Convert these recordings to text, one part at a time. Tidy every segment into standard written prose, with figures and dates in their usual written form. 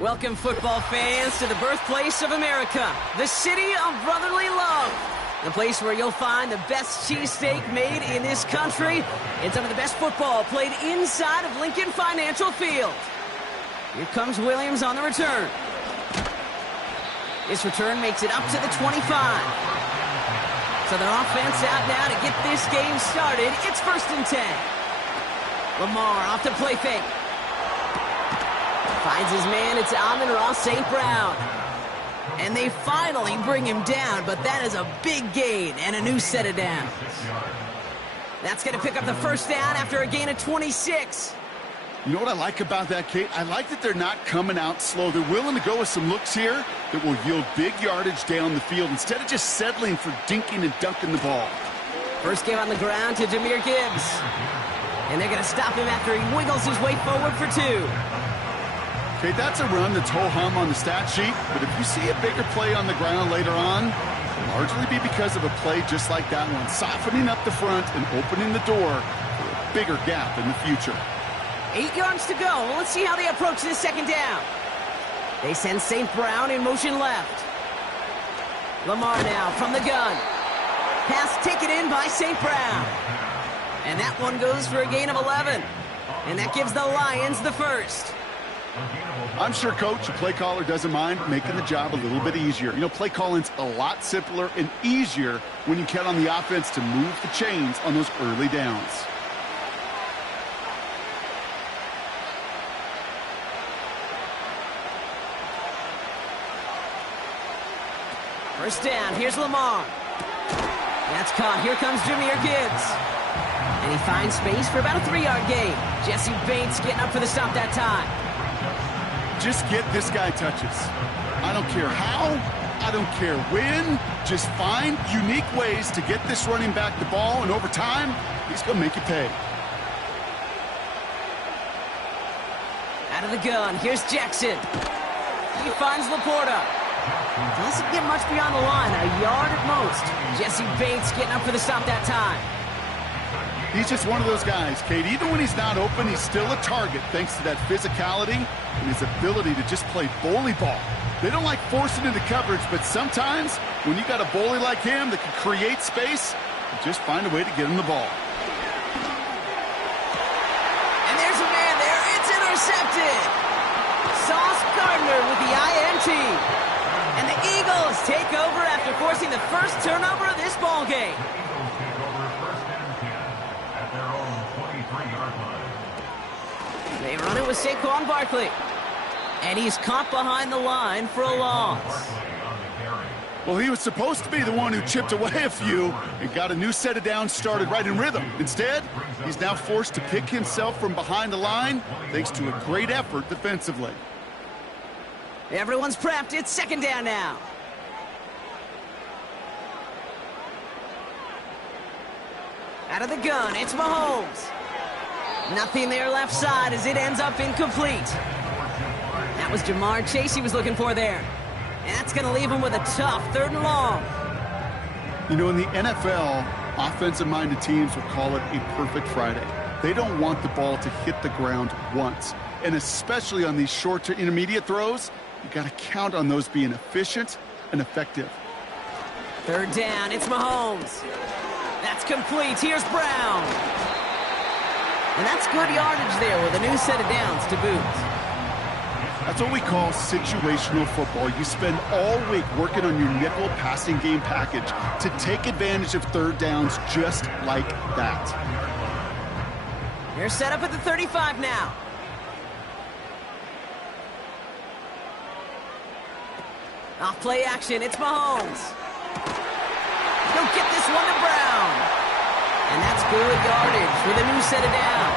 Welcome, football fans, to the birthplace of America, the city of brotherly love. The place where you'll find the best cheesesteak made in this country and some of the best football played inside of Lincoln Financial Field. Here comes Williams on the return. This return makes it up to the 25. So the offense out now to get this game started. It's 1st and 10. Lamar off the play fake. Finds his man, it's Amon-Ra St. Brown. And they finally bring him down, but that is a big gain and a new set of downs. That's going to pick up the first down after a gain of 26. You know what I like about that, Kate? I like that they're not coming out slow. They're willing to go with some looks here that will yield big yardage down the field instead of just settling for dinking and dunking the ball. First game on the ground to Jahmyr Gibbs. And they're going to stop him after he wiggles his way forward for 2. Okay, that's a run that's ho-hum on the stat sheet, but if you see a bigger play on the ground later on, it'll largely be because of a play just like that one, softening up the front and opening the door for a bigger gap in the future. 8 yards to go. Let's see how they approach this second down. They send St. Brown in motion left. Lamar now from the gun. Pass taken in by St. Brown. And that one goes for a gain of 11. And that gives the Lions the first. I'm sure, Coach, the play caller doesn't mind making the job a little bit easier. You know, play calling's a lot simpler and easier when you count on the offense to move the chains on those early downs. First down, here's Lamar. That's caught. Here comes Jahmyr Gibbs. And he finds space for about a 3-yard gain. Jesse Bates getting up for the stop that time. Just get this guy touches. I don't care how, I don't care when. Just find unique ways to get this running back the ball, and over time, he's going to make you pay. Out of the gun, here's Jackson. He finds Laporta. Doesn't get much beyond the line, a yard at most. Jesse Bates getting up for the stop that time. He's just one of those guys, Kate. Even when he's not open, he's still a target thanks to that physicality and his ability to just play bully ball. They don't like forcing into coverage, but sometimes when you got a bully like him that can create space, you just find a way to get him the ball. And there's a man there. It's intercepted. Sauce Gardner with the INT. And the Eagles take over after forcing the first turnover of this ball game. They run it with Saquon Barkley. And he's caught behind the line for a loss. Well, he was supposed to be the one who chipped away a few and got a new set of downs started right in rhythm. Instead, he's now forced to pick himself from behind the line thanks to a great effort defensively. Everyone's prepped. It's second down now. Out of the gun, it's Mahomes. Nothing there left side as it ends up incomplete. That was Jamar Chase he was looking for there. And that's going to leave him with a tough 3rd and long. You know, in the NFL, offensive-minded teams will call it a perfect Friday. They don't want the ball to hit the ground once. And especially on these short to intermediate throws, you got to count on those being efficient and effective. 3rd down, it's Mahomes. That's complete. Here's Brown. And that's good yardage there with a new set of downs to boot. That's what we call situational football. You spend all week working on your nickel passing game package to take advantage of 3rd downs just like that. They're set up at the 35 now. Off play action, it's Mahomes. He'll get this one to Brown. And that's good yardage with a new set of downs.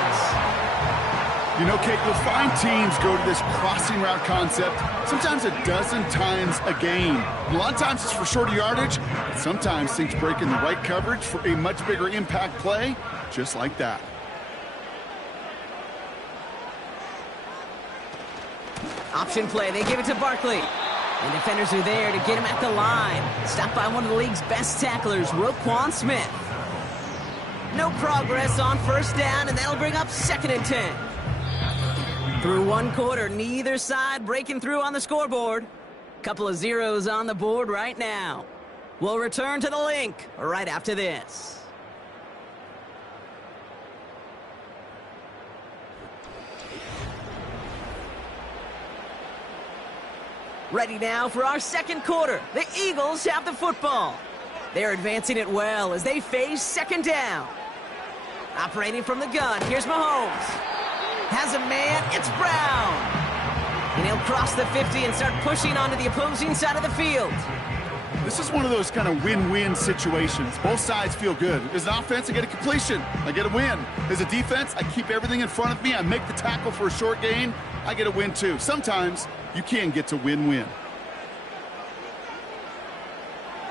You know, Kate, you'll find teams go to this crossing route concept sometimes a dozen times a game. A lot of times it's for shorter yardage, but sometimes things break in the right coverage for a much bigger impact play, just like that. Option play, they give it to Barkley. And defenders are there to get him at the line. Stopped by one of the league's best tacklers, Roquan Smith. No progress on 1st down, and that'll bring up 2nd and 10. Through 1 quarter, neither side breaking through on the scoreboard. Couple of zeros on the board right now. We'll return to the link right after this. Ready now for our 2nd quarter. The Eagles have the football. They're advancing it well as they face 2nd down. Operating from the gun, here's Mahomes. Has a man, it's Brown. And he'll cross the 50 and start pushing onto the opposing side of the field. This is one of those kind of win-win situations. Both sides feel good. As an offense, I get a completion. I get a win. As a defense, I keep everything in front of me. I make the tackle for a short gain. I get a win, too. Sometimes you can get to win-win.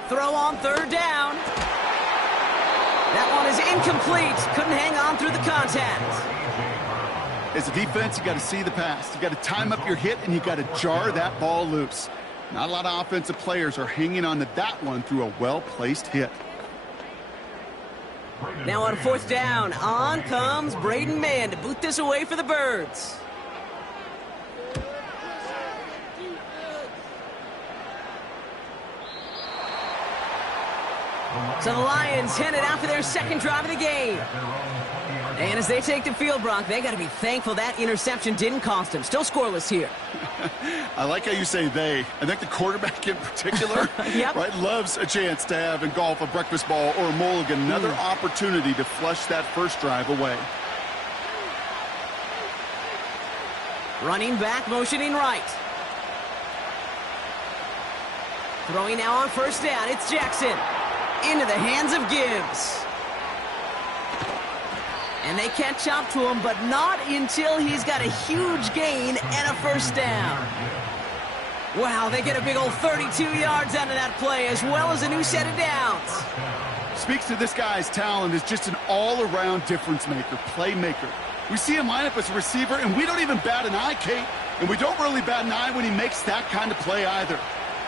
Throw on 3rd down. That one is incomplete. Couldn't hang on through the contact. As a defense, you got to see the pass. You got to time up your hit, and you got to jar that ball loose. Not a lot of offensive players are hanging on to that one through a well-placed hit. Now on 4th down, on comes Braden Mann to boot this away for the Birds. So the Lions headed out for their 2nd drive of the game. And as they take the field, Brock, they got to be thankful that interception didn't cost them. Still scoreless here. I like how you say they. I think the quarterback in particular yep. right, loves a chance to have in golf a breakfast ball or a mulligan, another opportunity to flush that 1st drive away. Running back, motioning right. Throwing now on 1st down, it's Jackson. Into the hands of Gibbs. And they catch up to him, but not until he's got a huge gain and a 1st down. Wow, they get a big old 32 yards out of that play, as well as a new set of downs. Speaks to this guy's talent as just an all-around difference maker, playmaker. We see him line up as a receiver, and we don't even bat an eye, Kate. And we don't really bat an eye when he makes that kind of play either.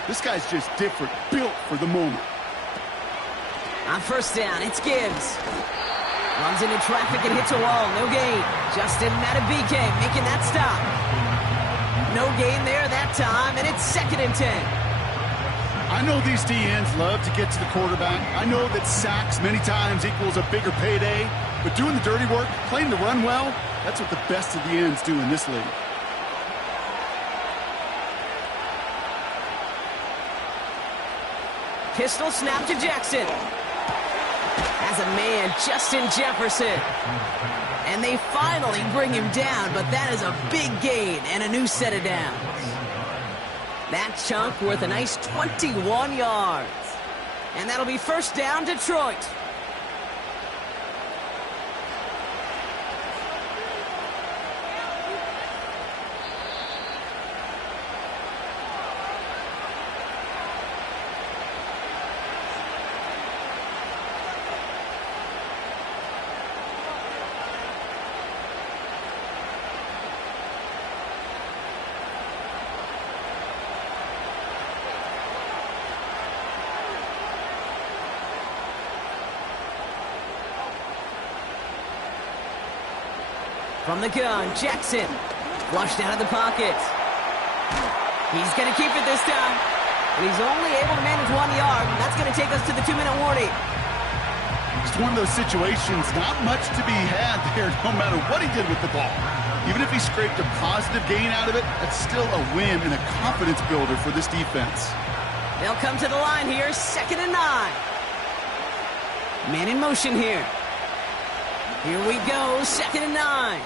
This guy's just different, built for the moment. On 1st down, it's Gibbs. Runs into traffic and hits a wall. No gain. Justin Matabike making that stop. No gain there that time, and it's 2nd and 10. I know these DNs love to get to the quarterback. I know that sacks many times equals a bigger payday. But doing the dirty work, playing the run well, that's what the best of the ends do in this league. Pistol snap to Jackson. As a man, Justin Jefferson. And they finally bring him down, but that is a big gain and a new set of downs. That chunk worth a nice 21 yards. And that'll be first down, Detroit. From the gun, Jackson. Flushed out of the pocket. He's going to keep it this time. And he's only able to manage 1 yard. And that's going to take us to the 2-minute warning. It's one of those situations, not much to be had there, no matter what he did with the ball. Even if he scraped a positive gain out of it, that's still a win and a confidence builder for this defense. They'll come to the line here, 2nd and 9. Man in motion here. Here we go, 2nd and 9.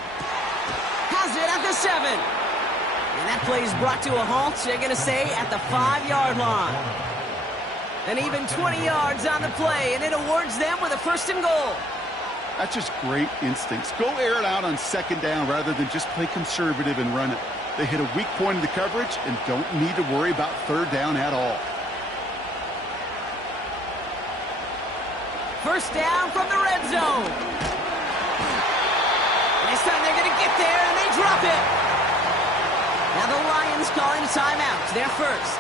Has it at the 7. And that play is brought to a halt, they're going to say, at the 5-yard line. And even 20 yards on the play, and it awards them with a 1st and goal. That's just great instincts. Go air it out on 2nd down rather than just play conservative and run it. They hit a weak point in the coverage and don't need to worry about 3rd down at all. 1st down from the red zone. This time they're going to get there, and they drop it. Now the Lions calling timeout. They're first.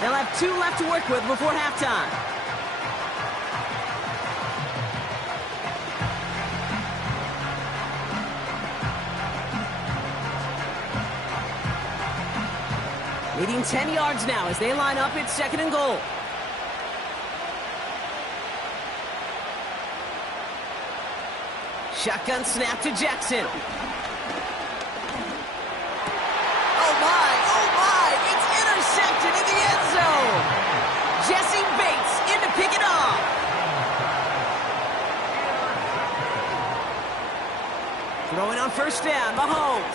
They'll have 2 left to work with before halftime. Leading 10 yards now as they line up. It's 2nd and goal. Shotgun snap to Jackson. Oh my, it's intercepted in the end zone. Jesse Bates in to pick it off. Throwing on 1st down, Mahomes.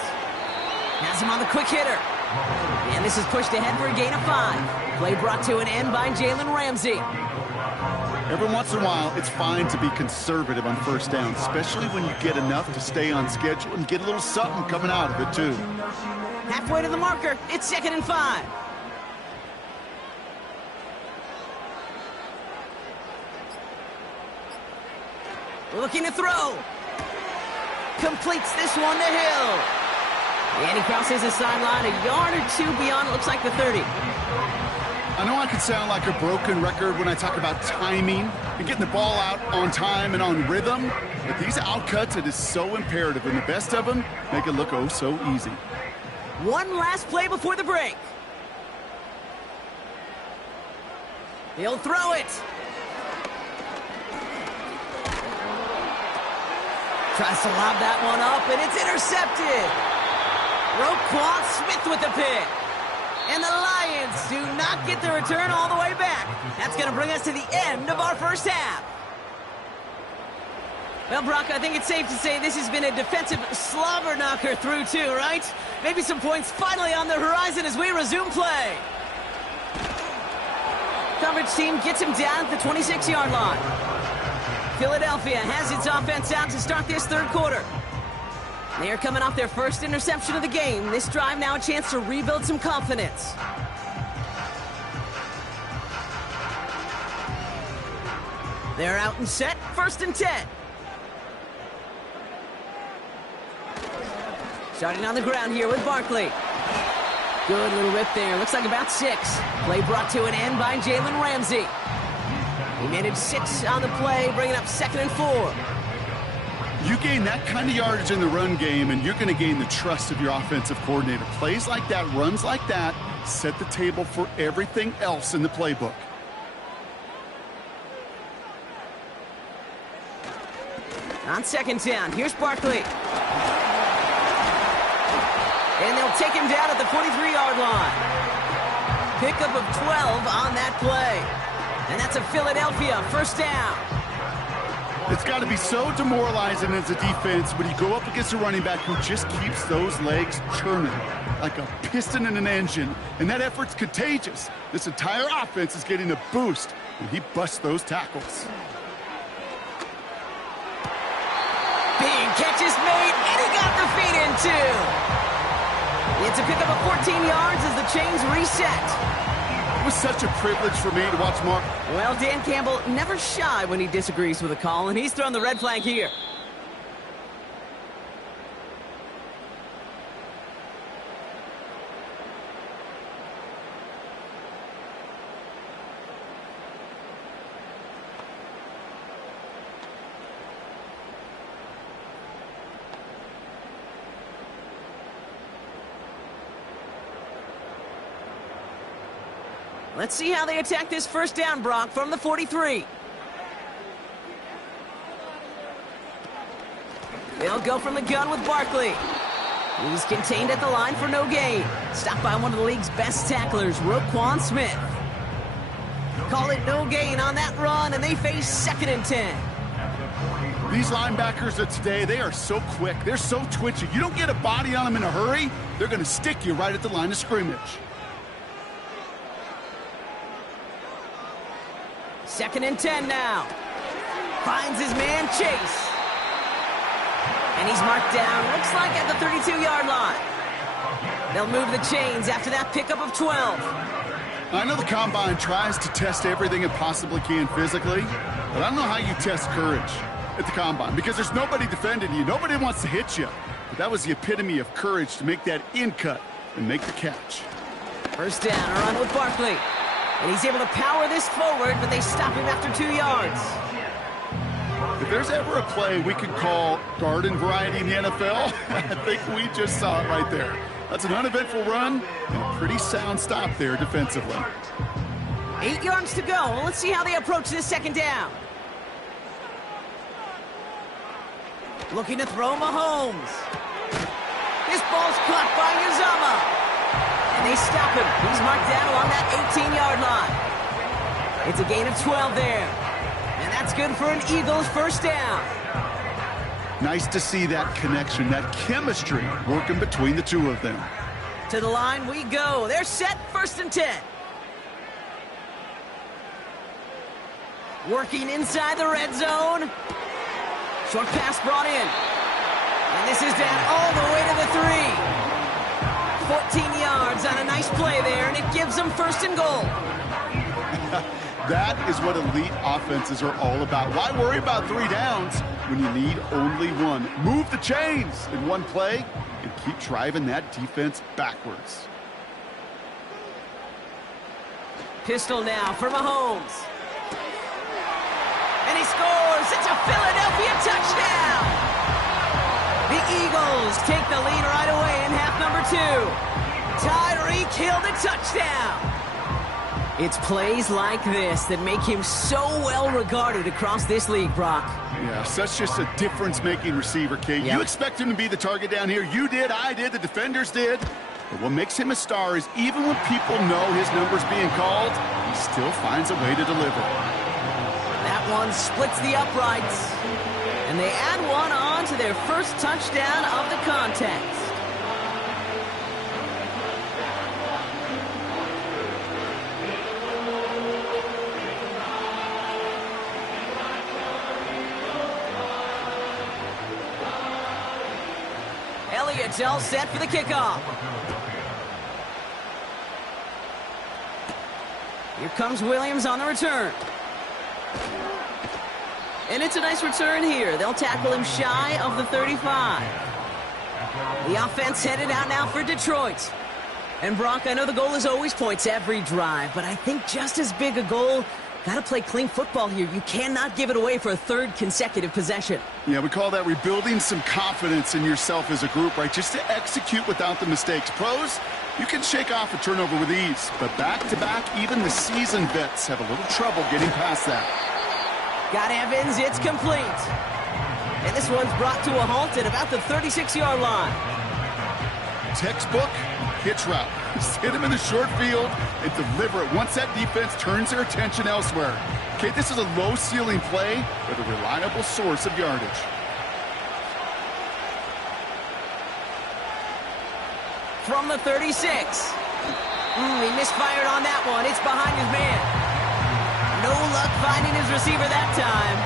Has him on the quick hitter. And this is pushed ahead for a gain of 5. Play brought to an end by Jalen Ramsey. Every once in a while, it's fine to be conservative on 1st down, especially when you get enough to stay on schedule and get a little something coming out of it, too. Halfway to the marker, it's 2nd and 5. Looking to throw. Completes this one to Hill. And he crosses the sideline a yard or 2 beyond, it looks like the 30. I know I can sound like a broken record when I talk about timing and getting the ball out on time and on rhythm, but these outcuts, it is so imperative, and the best of them make it look oh so easy. One last play before the break. He'll throw it. Tries to lob that one up, and it's intercepted. Roquan Smith with the pick. And the Lions do not get the return all the way back. That's going to bring us to the end of our first half. Well, Brock, I think it's safe to say this has been a defensive slobber knocker through 2, right? Maybe some points finally on the horizon as we resume play. Coverage team gets him down at the 26-yard line. Philadelphia has its offense out to start this 3rd quarter. They are coming off their first interception of the game. This drive now a chance to rebuild some confidence. They're out and set, 1st and 10. Starting on the ground here with Barkley. Good little rip there. Looks like about 6. Play brought to an end by Jalen Ramsey. He managed 6 on the play, bringing up 2nd and 4. You gain that kind of yardage in the run game, and you're going to gain the trust of your offensive coordinator. Plays like that, runs like that, set the table for everything else in the playbook. On 2nd down, here's Barkley. And they'll take him down at the 43-yard line. Pickup of 12 on that play. And that's a Philadelphia first down. It's got to be so demoralizing as a defense when you go up against a running back who just keeps those legs churning like a piston in an engine, and that effort's contagious. This entire offense is getting a boost when he busts those tackles. Big catch is made, and he got the feet in too. It's a pickup of 14 yards as the chains reset. It was such a privilege for me to watch Mark. Well, Dan Campbell never shy when he disagrees with a call, and he's thrown the red flag here. Let's see how they attack this first down, Brock, from the 43. They'll go from the gun with Barkley. He's contained at the line for no gain. Stopped by one of the league's best tacklers, Roquan Smith. Call it no gain on that run, and they face 2nd and 10. These linebackers of today, they are so quick. They're so twitchy. You don't get a body on them in a hurry, they're going to stick you right at the line of scrimmage. 2nd and 10 now. Finds his man, Chase. And he's marked down, looks like at the 32-yard line. They'll move the chains after that pickup of 12. I know the Combine tries to test everything it possibly can physically, but I don't know how you test courage at the Combine, because there's nobody defending you. Nobody wants to hit you. But that was the epitome of courage to make that in cut and make the catch. First down, a run with Barkley. And he's able to power this forward, but they stop him after 2 yards. If there's ever a play we could call garden variety in the NFL, I think we just saw it right there. That's an uneventful run and a pretty sound stop there defensively. 8 yards to go. Well, let's see how they approach this 2nd down. Looking to throw Mahomes. This ball's caught by Uzomah. And they stop him. He's marked down along that 18-yard line. It's a gain of 12 there. And that's good for an Eagles first down. Nice to see that connection, that chemistry working between the two of them. To the line we go. They're set, 1st and 10. Working inside the red zone. Short pass brought in. And this is down all the way to the 3. 14 yards on a nice play there, and it gives them 1st and goal. That is what elite offenses are all about. Why worry about 3 downs when you need only 1? Move the chains in one play and keep driving that defense backwards. Pistol now for Mahomes. And he scores. It's a Philadelphia touchdown. The Eagles take the lead right away in half number 2. Tyreek Hill the touchdown. It's plays like this that make him so well regarded across this league, Brock. Yeah, such just a difference-making receiver, Kate. Yep. You expect him to be the target down here. You did, I did, the defenders did. But what makes him a star is even when people know his number's being called, he still finds a way to deliver. That one splits the uprights. And they add one on to their first touchdown of the contest. Elliott's all set for the kickoff. Here comes Williams on the return. And it's a nice return here. They'll tackle him shy of the 35. The offense headed out now for Detroit. And Brock, I know the goal is always points every drive, but I think just as big a goal, got to play clean football here. You cannot give it away for a 3rd consecutive possession. Yeah, we call that rebuilding some confidence in yourself as a group, right? Just to execute without the mistakes. Pros, you can shake off a turnover with ease, but back-to-back, even the seasoned vets have a little trouble getting past that. Got Evans, it's complete. And this one's brought to a halt at about the 36-yard line. textbook hitch route. Just hit him in the short field and deliver it once that defense turns their attention elsewhere. Okay, this is a low-ceiling play, but a reliable source of yardage. From the 36. He misfired on that one. It's behind his man. No luck finding his receiver that time.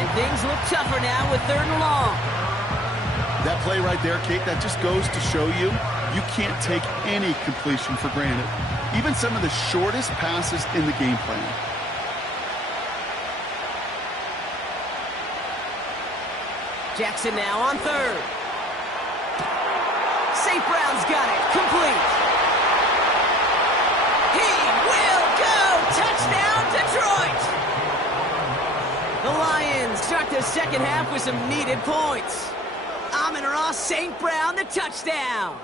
And things look tougher now with 3rd and long. That play right there, Kate, that just goes to show you can't take any completion for granted. Even some of the shortest passes in the game plan. Jackson now on 3rd. St. Brown's got it. Complete. He will go. Touchdown, Detroit. The Lions start the second half with some needed points. Amon-Ra St. Brown, the touchdown.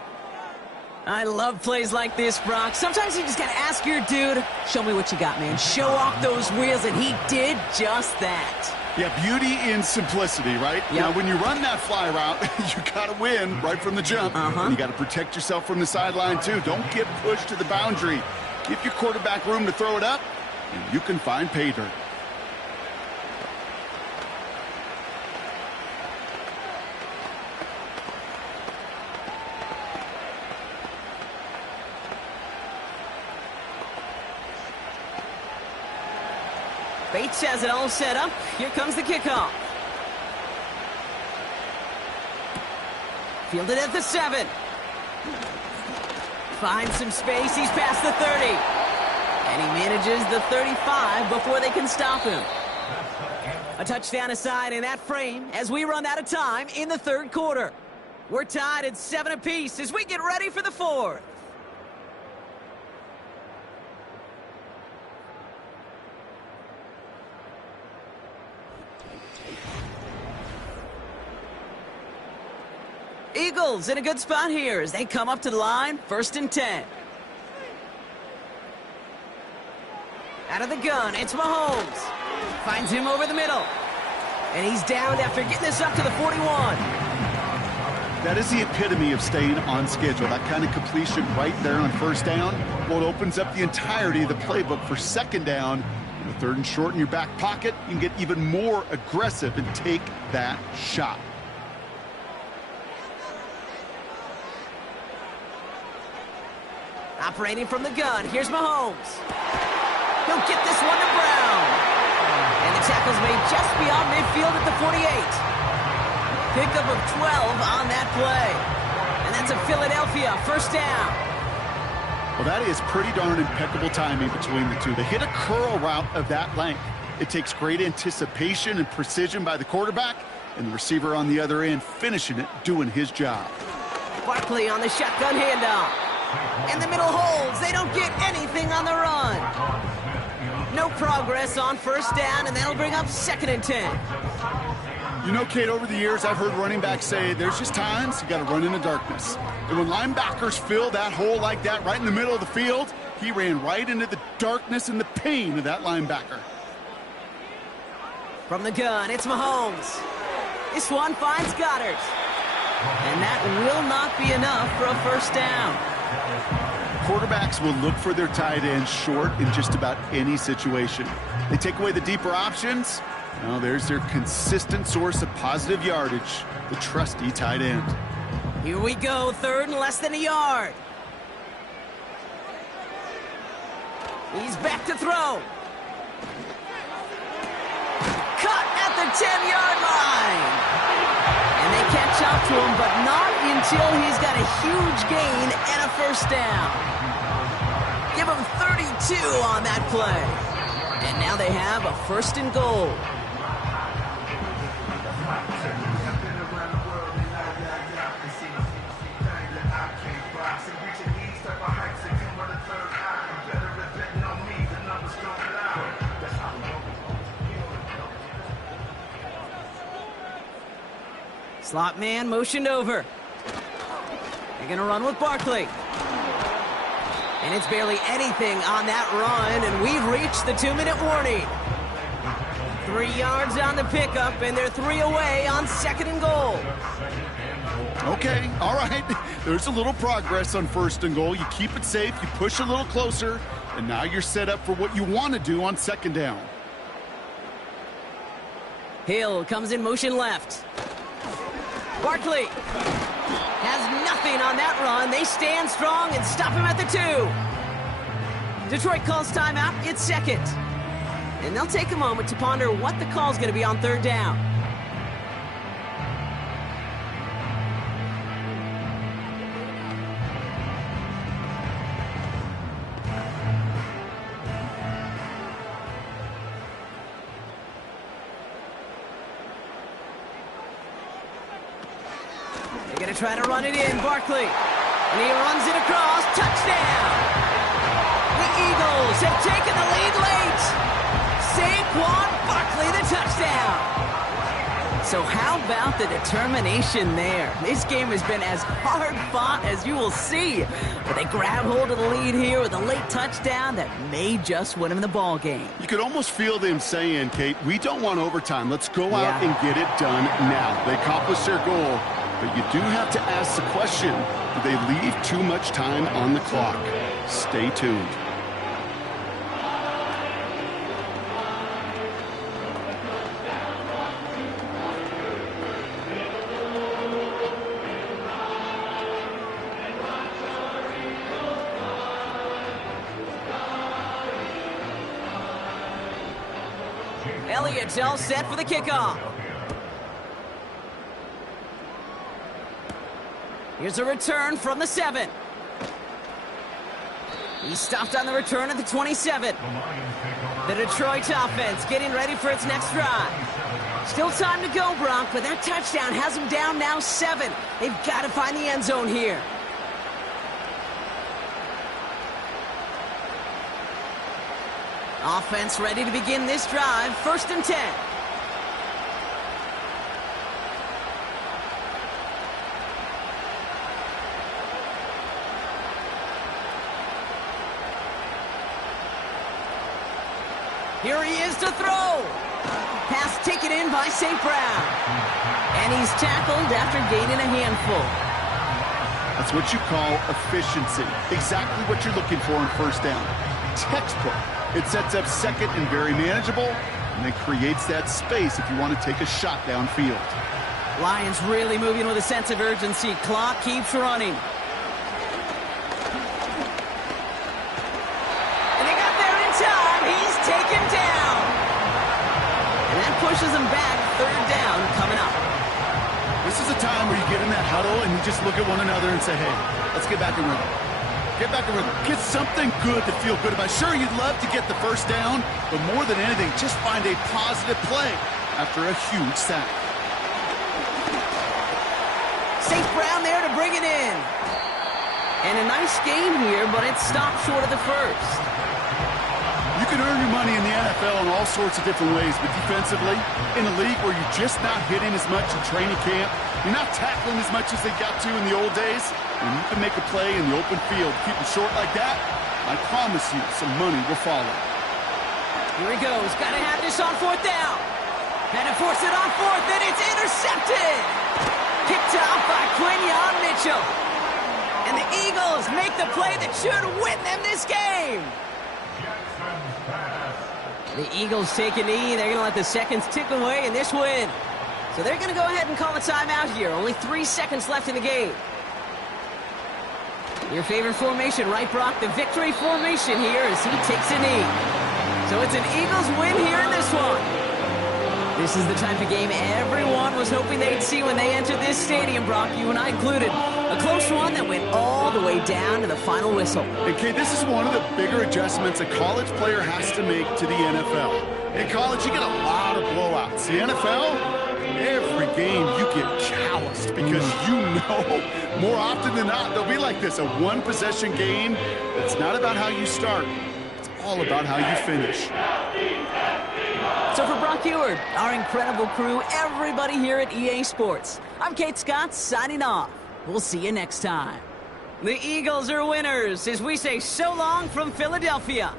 I love plays like this, Brock. Sometimes you just got to ask your dude, show me what you got, man. Show off those wheels, and he did just that. Yeah, beauty in simplicity, right? Yep. Now, when you run that fly route, you got to win right from the jump. And you got to protect yourself from the sideline, too. Don't get pushed to the boundary. Give your quarterback room to throw it up, and you can find pay dirt. Bates has it all set up. Here comes the kickoff. Fielded at the 7. Finds some space. He's past the 30. And he manages the 35 before they can stop him. A touchdown aside in that frame as we run out of time in the 3rd quarter. We're tied at 7 apiece as we get ready for the 4th. Eagles in a good spot here as they come up to the line, 1st and 10. Out of the gun, it's Mahomes. Finds him over the middle. And he's down after getting this up to the 41. That is the epitome of staying on schedule. That kind of completion right there on 1st down. Well, it opens up the entirety of the playbook for 2nd down. And the 3rd and short in your back pocket, you can get even more aggressive and take that shot. Operating from the gun, here's Mahomes. He'll get this one to Brown. And the tackle's made just beyond midfield at the 48. Pickup of 12 on that play. And that's a Philadelphia 1st down. Well, that is pretty darn impeccable timing between the two. They hit a curl route of that length. It takes great anticipation and precision by the quarterback, and the receiver on the other end finishing it, doing his job. Barkley on the shotgun handoff. And the middle holds. They don't get anything on the run. No progress on 1st down, and that'll bring up 2nd and 10. You know, Kate, over the years, I've heard running backs say there's just times you got to run in the darkness. And when linebackers fill that hole like that right in the middle of the field, he ran right into the darkness and the pain of that linebacker. From the gun, it's Mahomes. This one finds Goddard. And that will not be enough for a 1st down. Quarterbacks will look for their tight end short in just about any situation. They take away the deeper options. Well, there's their consistent source of positive yardage, the trusty tight end. Here we go, 3rd and less than a yard. He's back to throw. Cut at the 10-yard line. And they catch up to him, but not until he's got a huge gain and a 1st down. Give him 32 on that play. And now they have a 1st and goal. Slot man motioned over. They're going to run with Barkley. And it's barely anything on that run, and we've reached the 2-minute warning. 3 yards on the pickup, and they're 3 away on 2nd and goal. Okay, all right. There's a little progress on 1st and goal. You keep it safe, you push a little closer, and now you're set up for what you want to do on 2nd down. Hill comes in motion left. Barkley has nothing on that run. They stand strong and stop him at the 2. Detroit calls timeout. It's 2nd. And they'll take a moment to ponder what the call's going to be on 3rd down. They're going to try to run it in. Barkley. And he runs it across. Touchdown! The Eagles have taken the lead late. Saquon Barkley, the touchdown. So how about the determination there? This game has been as hard fought as you will see. But they grab hold of the lead here with a late touchdown that may just win them the ball game. You could almost feel them saying, Kate, we don't want overtime. Let's go out and get it done now. They accomplished their goal, but you do have to ask the question, do they leave too much time on the clock? Stay tuned. Elliott's all set for the kickoff. Here's a return from the 7. He stopped on the return at the 27. The Detroit offense getting ready for its next drive. Still time to go, Bronk, but that touchdown has them down now 7. They've got to find the end zone here. Offense ready to begin this drive. 1st and 10. Here he is to throw. Pass taken in by St. Brown. And he's tackled after gaining a handful. That's what you call efficiency. Exactly what you're looking for in 1st down. Textbook. It sets up 2nd and very manageable, and it creates that space if you want to take a shot downfield. Lions really moving with a sense of urgency. Clock keeps running. And they got there in time. He's taken down. And that pushes him back. 3rd down coming up. This is a time where you get in that huddle and you just look at one another and say, hey, let's get back in rhythm. Get back in rhythm. Get something good to feel good about. Sure, you'd love to get the 1st down, but more than anything, just find a positive play after a huge sack. St. Brown there to bring it in. And a nice game here, but it stopped short of the 1st. You can earn your money in the NFL in all sorts of different ways, but defensively, in a league where you're just not hitting as much in training camp, you're not tackling as much as they got to in the old days, when you can make a play in the open field, keep them short like that, I promise you some money will follow. Here he goes. Got to have this on 4th down. Had to force it on 4th, and it's intercepted. Kicked off by Quinyon Mitchell. And the Eagles make the play that should win them this game. The Eagles take a knee. They're going to let the seconds tick away in this win. So they're going to go ahead and call a timeout here. Only 3 seconds left in the game. Your favorite formation, right, Brock? The victory formation here as he takes a knee. So it's an Eagles win here in this one. This is the type of game everyone was hoping they'd see when they entered this stadium, Brock, you and I included. A close one that went all the way down to the final whistle. And, Kate, this is one of the bigger adjustments a college player has to make to the NFL. In college, you get a lot of blowouts. The NFL... every game you get calloused because you know more often than not they'll be like this, a one-possession game. It's not about how you start. It's all about how you finish. So for Brock Eward, our incredible crew, everybody here at EA Sports, I'm Kate Scott signing off. We'll see you next time. The Eagles are winners as we say so long from Philadelphia.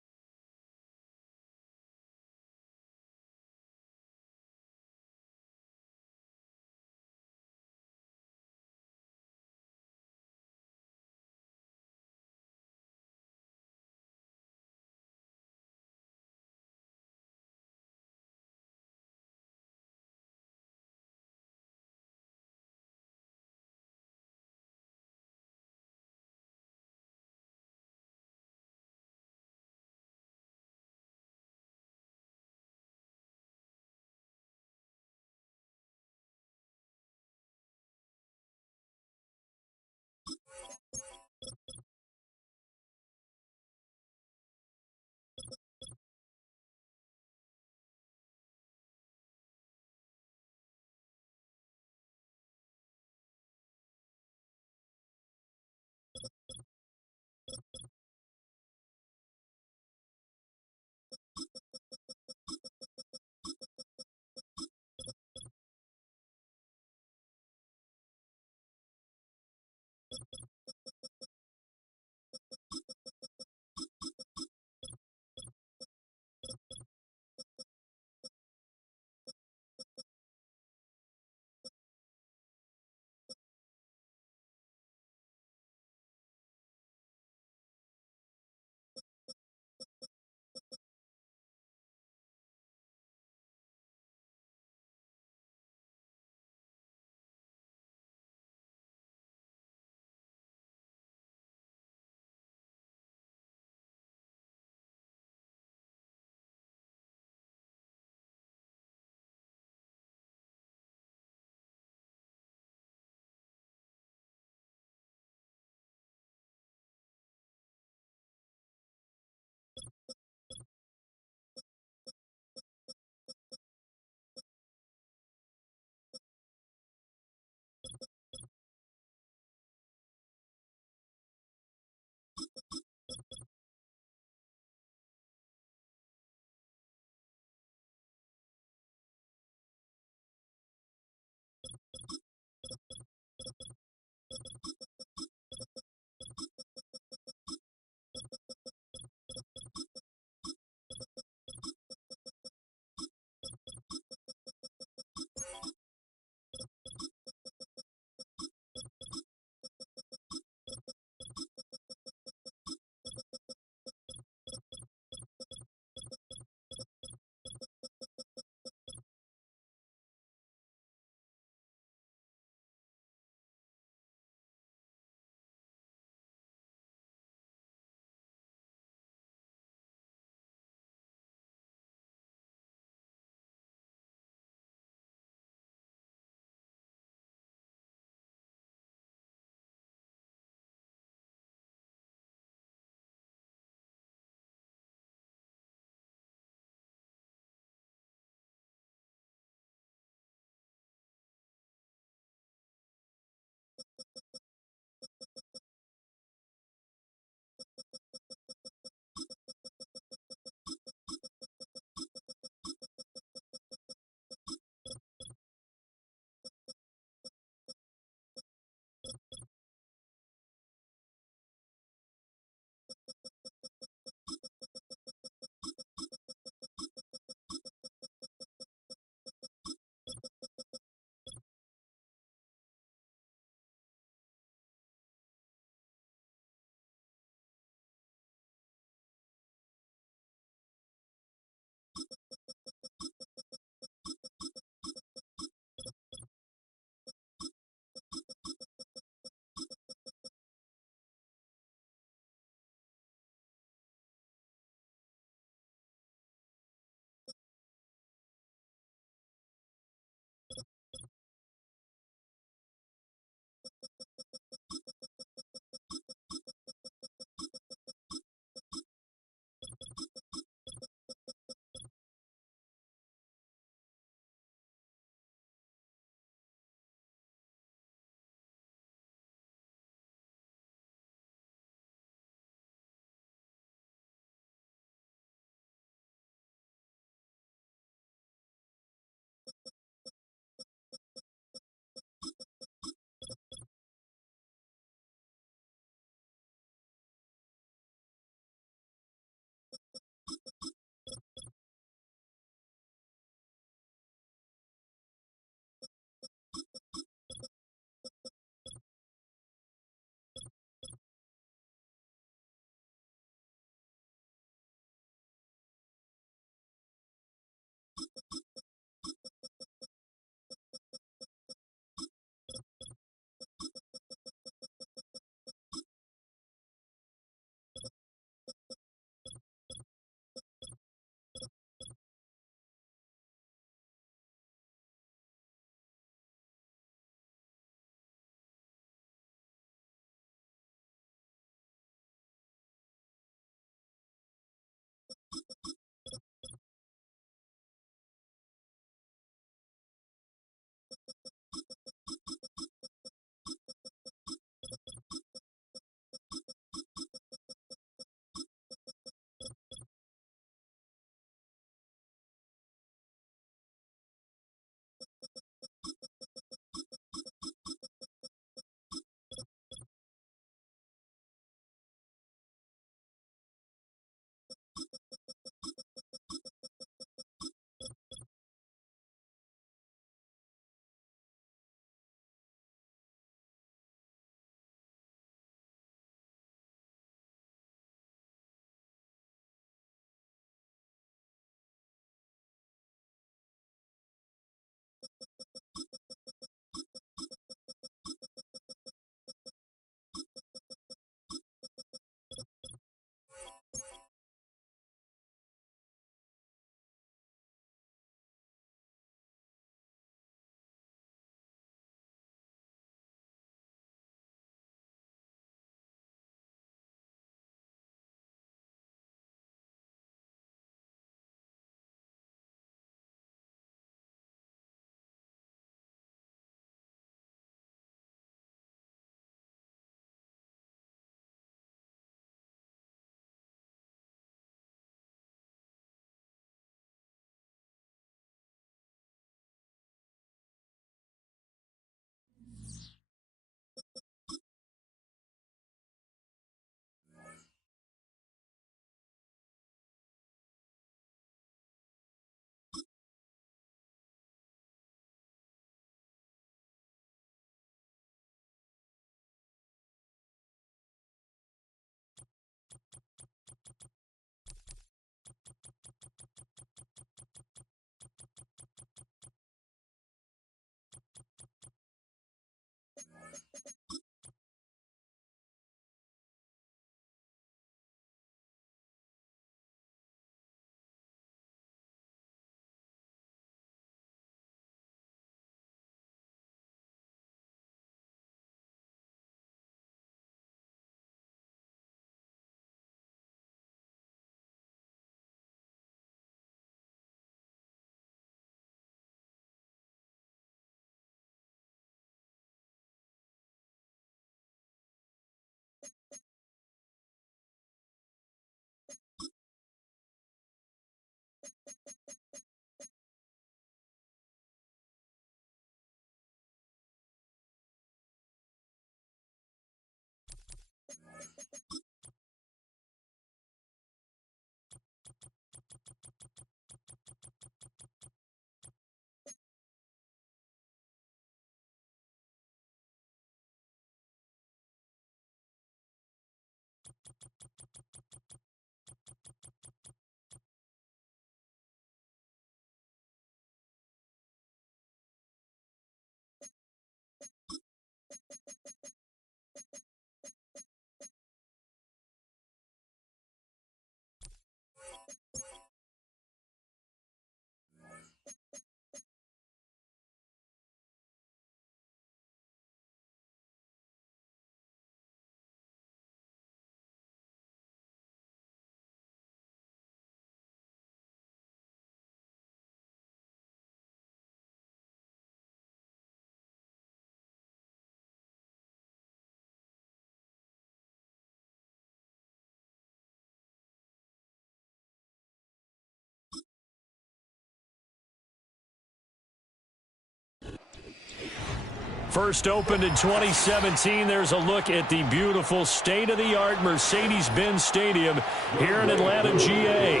First opened in 2017. There's a look at the beautiful state-of-the-art Mercedes-Benz Stadium here in Atlanta, GA.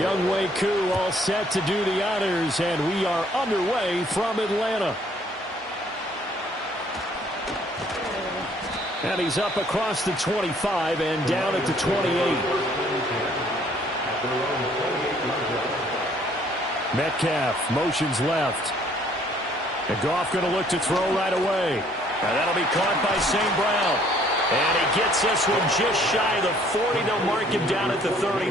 Young Wei Koo all set to do the honors, and we are underway from Atlanta. And he's up across the 25 and down at the 28. Metcalf motions left. And Goff going to look to throw right away. And that'll be caught by St. Brown. And he gets this one just shy of the 40. They'll mark him down at the 39.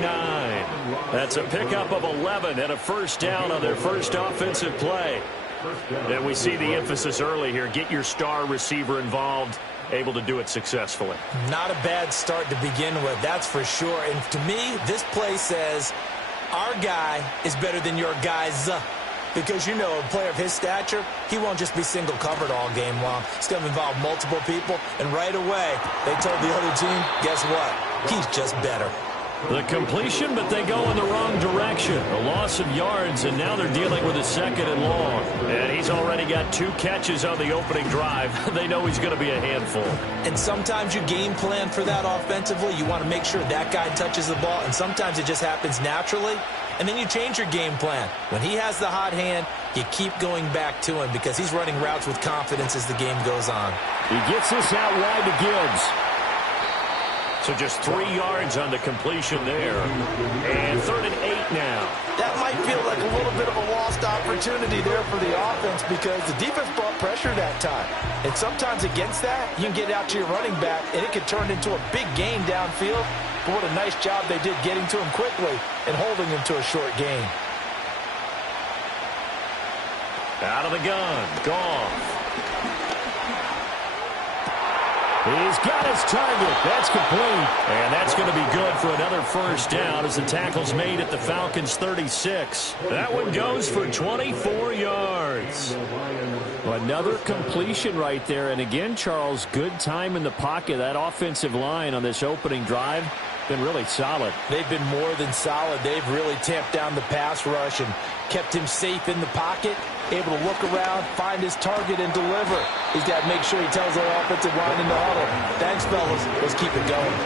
That's a pickup of 11 and a first down on their first offensive play. And we see the emphasis early here. Get your star receiver involved. Able to do it successfully. Not a bad start to begin with, that's for sure. And to me, this play says our guy is better than your guys. Because, you know, a player of his stature, he won't just be single covered all game long. He's going to involve multiple people. And right away, they told the other team, guess what? He's just better. The completion, but they go in the wrong direction. A loss of yards, and now they're dealing with a second and long. And he's already got 2 catches on the opening drive. They know he's going to be a handful. And sometimes you game plan for that offensively. You want to make sure that guy touches the ball, and sometimes it just happens naturally. And then you change your game plan. When he has the hot hand, you keep going back to him because he's running routes with confidence as the game goes on. He gets this out wide to Gibbs. So just 3 yards on the completion there. And 3rd and 8 now. That might feel like a little bit of a lost opportunity there for the offense because the defense brought pressure that time. And sometimes against that, you can get out to your running back, and it could turn into a big gain downfield. But what a nice job they did getting to him quickly and holding him to a short gain. Out of the gun, Goff. He's got his target. That's complete. And that's going to be good for another first down as the tackle's made at the Falcons' 36. That one goes for 24 yards. Another completion right there. And again, Charles, good time in the pocket. That offensive line on this opening drive been really solid. They've been more than solid. They've really tamped down the pass rush and kept him safe in the pocket, able to look around, find his target, and deliver. He's got to make sure he tells their offensive line in the huddle, thanks, fellas. Let's keep it going.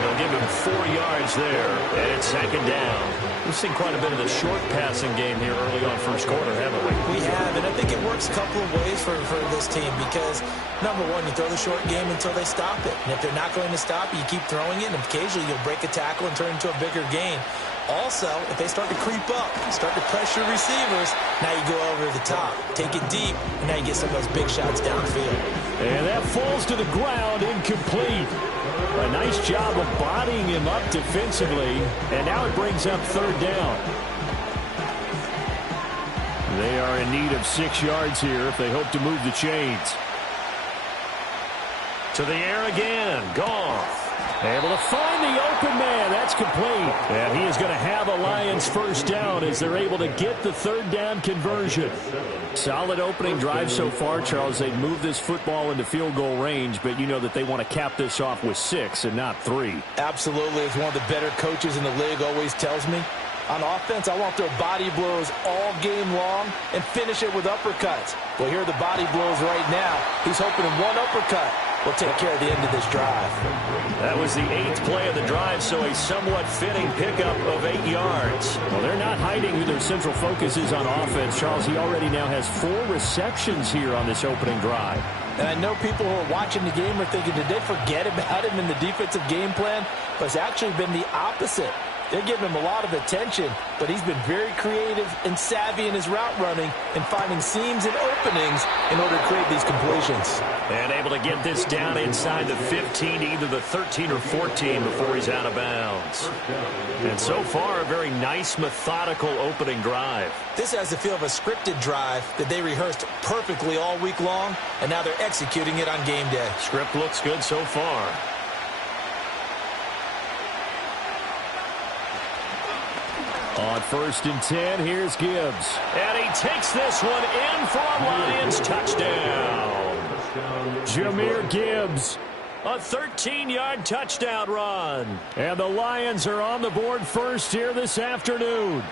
They'll give him 4 yards there, and it's 2nd down. We've seen quite a bit of the short passing game here early on first quarter, haven't we? We have, and I think it works a couple of ways for this team because, number one, you throw the short game until they stop it. And if they're not going to stop it, you keep throwing it, and occasionally you'll break a tackle and turn it into a bigger gain. Also, if they start to creep up, start to pressure receivers, now you go over the top. Take it deep, and now you get some of those big shots downfield. And that falls to the ground, incomplete. A nice job of bodying him up defensively, and now it brings up third down. They are in need of 6 yards here if they hope to move the chains. To the air again, Goff. Able to find the open man. That's complete. And he is going to have a Lions first down as they're able to get the third down conversion. Solid opening drive so far, Charles. They've moved this football into field goal range, but you know that they want to cap this off with 6 and not 3. Absolutely. As one of the better coaches in the league always tells me, on offense, I want their body blows all game long and finish it with uppercuts. Well, here are the body blows right now. He's hoping in one uppercut will take care of the end of this drive. That was the 8th play of the drive, so a somewhat fitting pickup of 8 yards. Well, they're not hiding who their central focus is on offense. Charles, he already now has 4 receptions here on this opening drive. And I know people who are watching the game are thinking, did they forget about him in the defensive game plan? But it's actually been the opposite. They're giving him a lot of attention, but he's been very creative and savvy in his route running and finding seams and openings in order to create these completions. And able to get this down inside the 15, either the 13 or 14 before he's out of bounds. And so far, a very nice, methodical opening drive. This has the feel of a scripted drive that they rehearsed perfectly all week long, and now they're executing it on game day. Script looks good so far. On 1st and 10, here's Gibbs. And he takes this one in for a Lions touchdown. Jahmyr Gibbs. A 13-yard touchdown run. And the Lions are on the board first here this afternoon.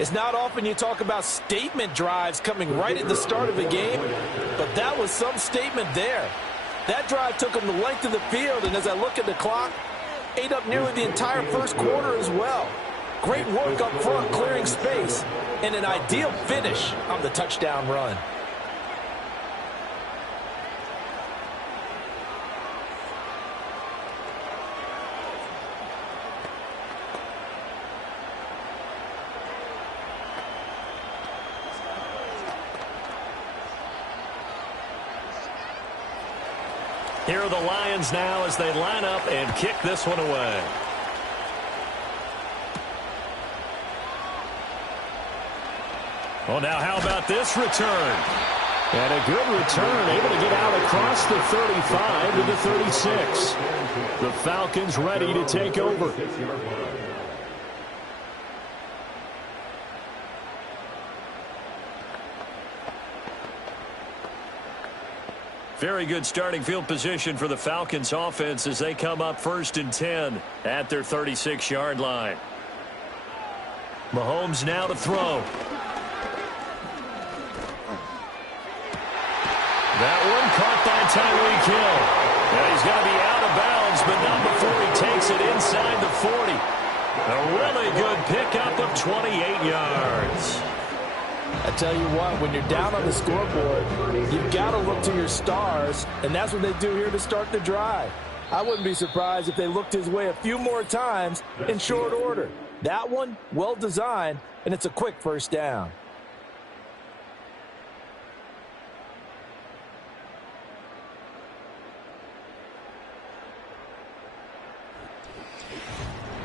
It's not often you talk about statement drives coming right at the start of a game, but that was some statement there. That drive took them the length of the field, and as I look at the clock, ate up nearly the entire first quarter as well. Great work up front, clearing space, and an ideal finish on the touchdown run. Here are the Lions now as they line up and kick this one away. Well, now how about this return? And a good return, able to get out across the 35 to the 36. The Falcons ready to take over. Very good starting field position for the Falcons offense as they come up 1st and 10 at their 36-yard line. Mahomes now to throw. That one caught by Tyreek Hill. And he's going to be out of bounds, but not before he takes it inside the 40. A really good pickup of 28 yards. I tell you what, when you're down on the scoreboard, you've got to look to your stars, and that's what they do here to start the drive. I wouldn't be surprised if they looked his way a few more times in short order. That one, well designed, and it's a quick first down.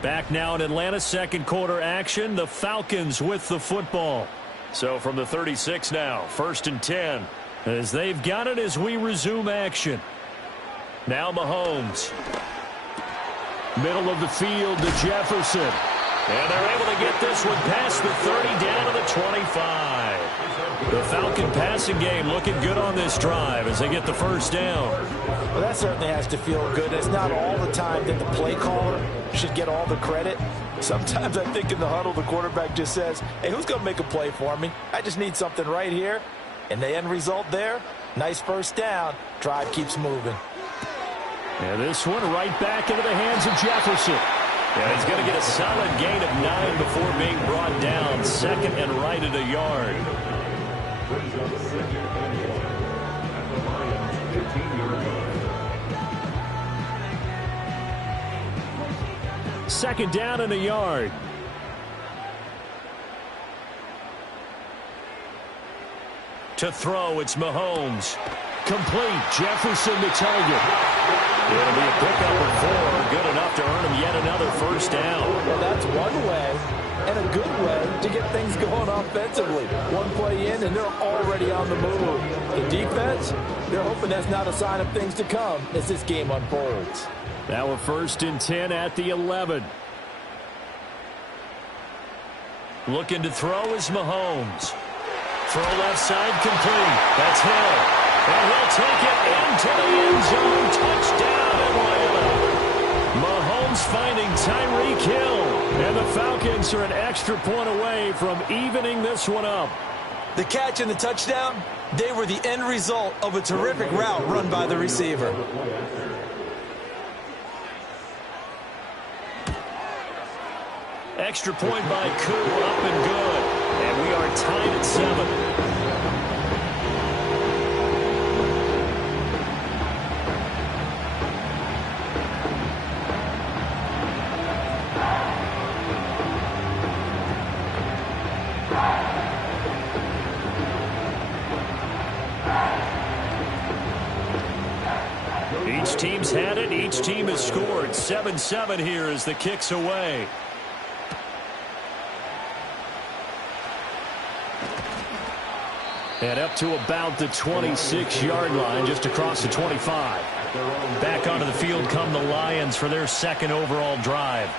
Back now in Atlanta, second quarter action. The Falcons with the football. So from the 36 now, 1st and 10. As they've got it as we resume action. Now Mahomes. Middle of the field to Jefferson. And they're able to get this one past the 30 down to the 25. The Falcon passing game looking good on this drive as they get the first down. Well, that certainly has to feel good. It's not all the time that the play caller should get all the credit. Sometimes I think in the huddle, the quarterback just says, hey, who's going to make a play for me? I just need something right here. And the end result there, nice first down. Drive keeps moving. And this one right back into the hands of Jefferson. And he's going to get a solid gain of 9 before being brought down. 2nd and right at a yard. Second down and a yard. To throw, it's Mahomes. Complete. Jefferson the target. It'll be a pickup of 4. Good enough to earn him yet another first down. Well, that's one way, and a good way, to get things going offensively. One play in, and they're already on the move. The defense, they're hoping that's not a sign of things to come as this game unfolds. Now a 1st and 10 at the 11. Looking to throw is Mahomes. Throw left side complete. That's Hill. And he'll take it into the end zone. Touchdown, Atlanta. Mahomes finding Tyreek Hill. And the Falcons are an extra point away from evening this one up. The catch and the touchdown, they were the end result of a terrific route run by the receiver. Extra point by Koo, up and good. And we are tied at 7. Each team's had it. Each team has scored. 7-7 here as the kick's away. And up to about the 26-yard line, just across the 25. Back onto the field come the Lions for their 2nd overall drive.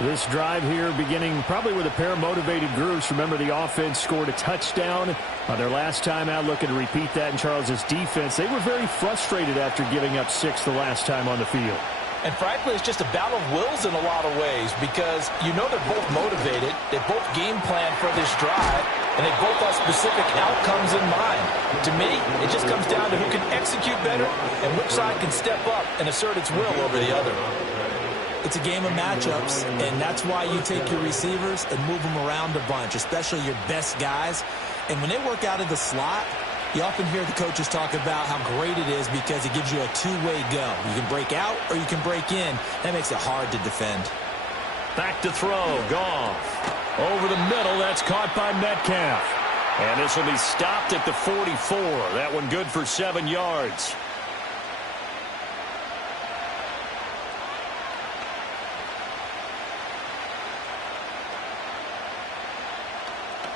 This drive here beginning probably with a pair of motivated groups. Remember, the offense scored a touchdown on their last time out. Looking to repeat that in Charles's defense. They were very frustrated after giving up 6 the last time on the field. And frankly, it's just a battle of wills in a lot of ways because you know they're both motivated. They both game plan for this drive, and they both have specific outcomes in mind. To me, it just comes down to who can execute better and which side can step up and assert its will over the other. It's a game of matchups, and that's why you take your receivers and move them around a bunch, especially your best guys. And when they work out of the slot, you often hear the coaches talk about how great it is because it gives you a two-way go. You can break out or you can break in. That makes it hard to defend. Back to throw. Goff. Over the middle. That's caught by Metcalf. And this will be stopped at the 44. That one good for 7 yards.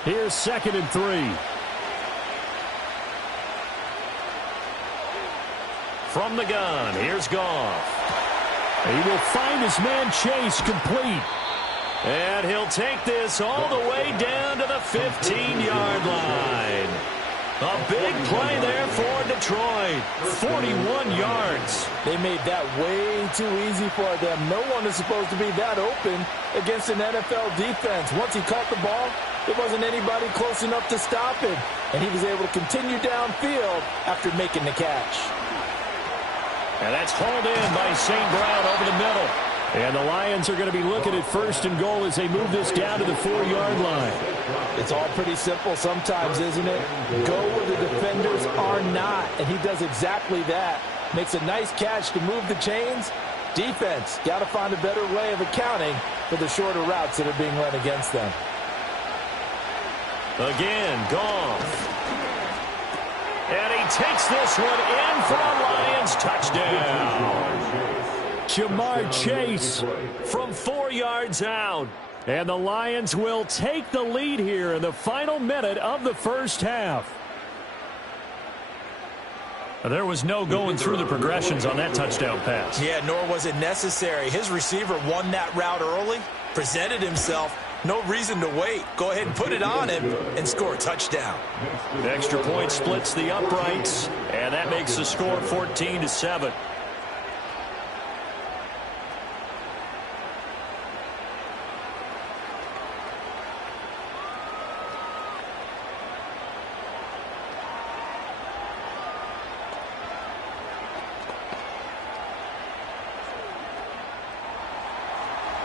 Here's 2nd and 3. From the gun, here's Goff. He will find his man Chase complete. And he'll take this all the way down to the 15-yard line. A big play there for Detroit. 41 yards. They made that way too easy for them. No one is supposed to be that open against an NFL defense. Once he caught the ball, there wasn't anybody close enough to stop him. And he was able to continue downfield after making the catch. And that's hauled in by St. Brown over the middle. And the Lions are going to be looking at 1st and goal as they move this down to the 4-yard line. It's all pretty simple sometimes, isn't it? Go where the defenders are not. And he does exactly that. Makes a nice catch to move the chains. Defense, got to find a better way of accounting for the shorter routes that are being run against them. Again, Goff. And he takes this one in for a Lions touchdown. Jamar Chase from 4 yards out. And the Lions will take the lead here in the final minute of the first half. There was no going through the progressions on that touchdown pass. Yeah, nor was it necessary. His receiver won that route early, presented himself. No reason to wait. Go ahead and put it on him and score a touchdown. The extra point splits the uprights, and that makes the score 14-7.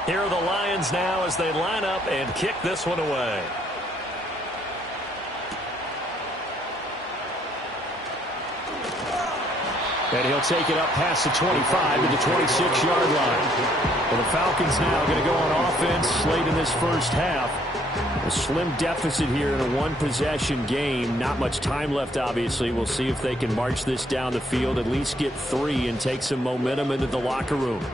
Here are the Lions now as they line up and kick this one away. And he'll take it up past the 25 to the 26-yard line. Well, the Falcons now going to go on offense late in this first half. A slim deficit here in a one-possession game. Not much time left, obviously. We'll see if they can march this down the field, at least get 3 and take some momentum into the locker room.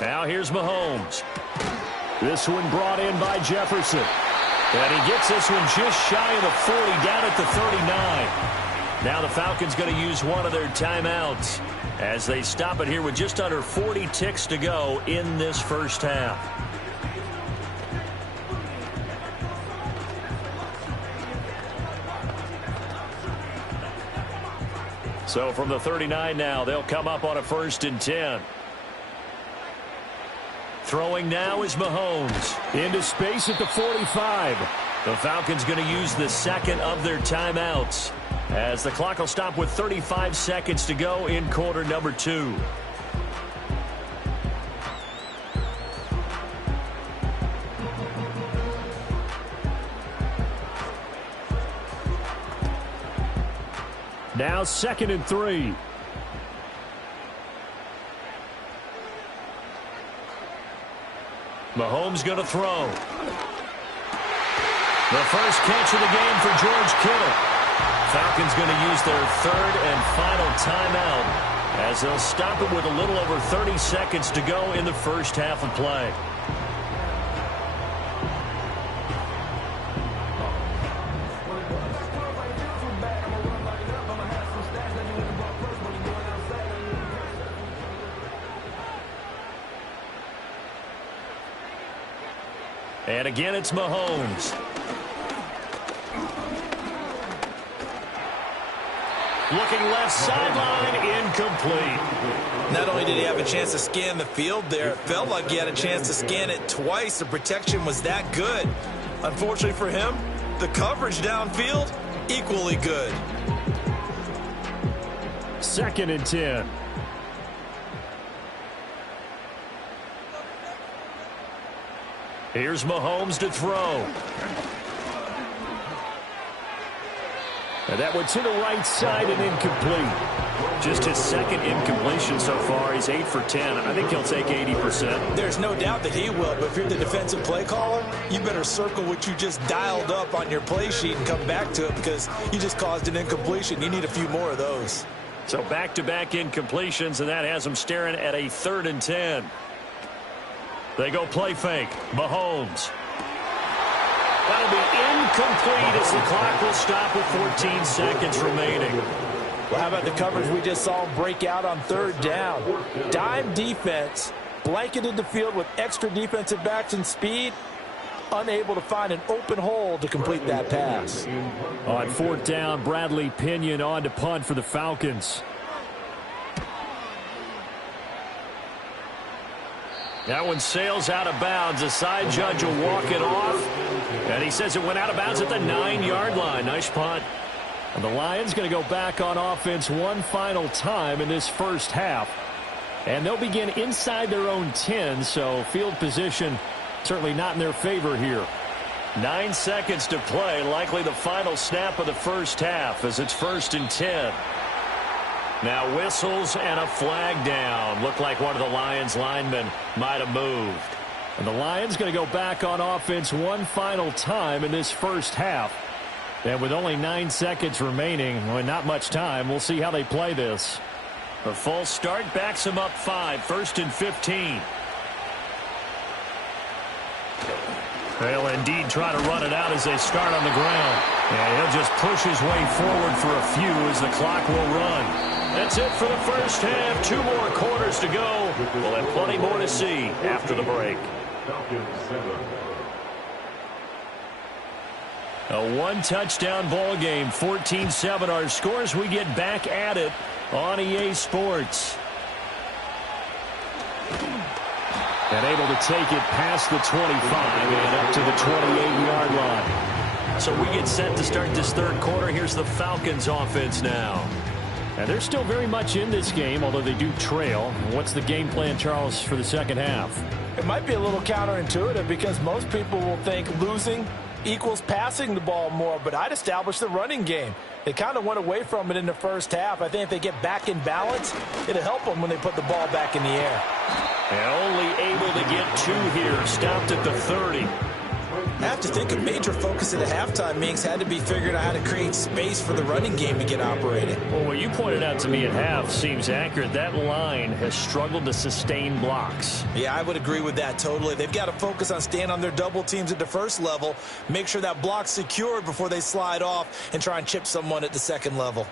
Now here's Mahomes. This one brought in by Jefferson. And he gets this one just shy of the 40, down at the 39. Now the Falcons going to use one of their timeouts as they stop it here with just under 40 ticks to go in this first half. So from the 39 now, they'll come up on a 1st and 10. Throwing now is Mahomes. Into space at the 45. The Falcons going to use the second of their timeouts as the clock will stop with 35 seconds to go in quarter number 2. Now 2nd and 3. Mahomes going to throw. The first catch of the game for George Kittle. Falcons going to use their 3rd and final timeout as they'll stop it with a little over 30 seconds to go in the first half of play. And again, it's Mahomes. Looking left sideline, incomplete. Not only did he have a chance to scan the field there, it felt like he had a chance to scan it twice. The protection was that good. Unfortunately for him, the coverage downfield, equally good. 2nd and 10. Here's Mahomes to throw. And that one to the right side and incomplete. Just his 2nd incompletion so far. He's 8 for 10. I think he'll take 80%. There's no doubt that he will, but if you're the defensive play caller, you better circle what you just dialed up on your play sheet and come back to it because you just caused an incompletion. You need a few more of those. So back-to-back incompletions, and that has him staring at a 3rd and 10. They go play fake. Mahomes. That'll be incomplete as the clock will stop with 14 seconds remaining. Well, how about the coverage we just saw him break out on 3rd down? Dime defense, blanketed the field with extra defensive backs and speed, unable to find an open hole to complete that pass. On 4th down, Bradley Pinion on to punt for the Falcons. That one sails out of bounds. The side judge will walk it off. And he says it went out of bounds at the 9-yard line. Nice punt. And the Lions going to go back on offense one final time in this first half. And they'll begin inside their own 10, so field position certainly not in their favor here. 9 seconds to play, likely the final snap of the first half as it's 1st and 10. Now whistles and a flag down. Looked like one of the Lions linemen might have moved. And the Lions going to go back on offense one final time in this first half. And with only 9 seconds remaining, well, not much time, we'll see how they play this. The full start backs him up 5, 1st and 15. They'll indeed try to run it out as they start on the ground. And he'll just push his way forward for a few as the clock will run. That's it for the first half. 2 more quarters to go. We'll have plenty more to see after the break. A one-touchdown ball game, 14-7 our scores. We get back at it on EA Sports. And able to take it past the 25 and up to the 28-yard line. So we get set to start this third quarter. Here's the Falcons offense now. And they're still very much in this game, although they do trail. What's the game plan, Charles, for the second half? It might be a little counterintuitive because most people will think losing equals passing the ball more, but I'd establish the running game. They kind of went away from it in the first half. I think if they get back in balance, it'll help them when they put the ball back in the air. And only able to get 2 here, stopped at the 30. I have to think a major focus at the halftime means had to be figuring out how to create space for the running game to get operated. Well, what you pointed out to me at half seems accurate. That line has struggled to sustain blocks. Yeah, I would agree with that totally. They've got to focus on staying on their double teams at the first level, make sure that block's secured before they slide off and try and chip someone at the second level.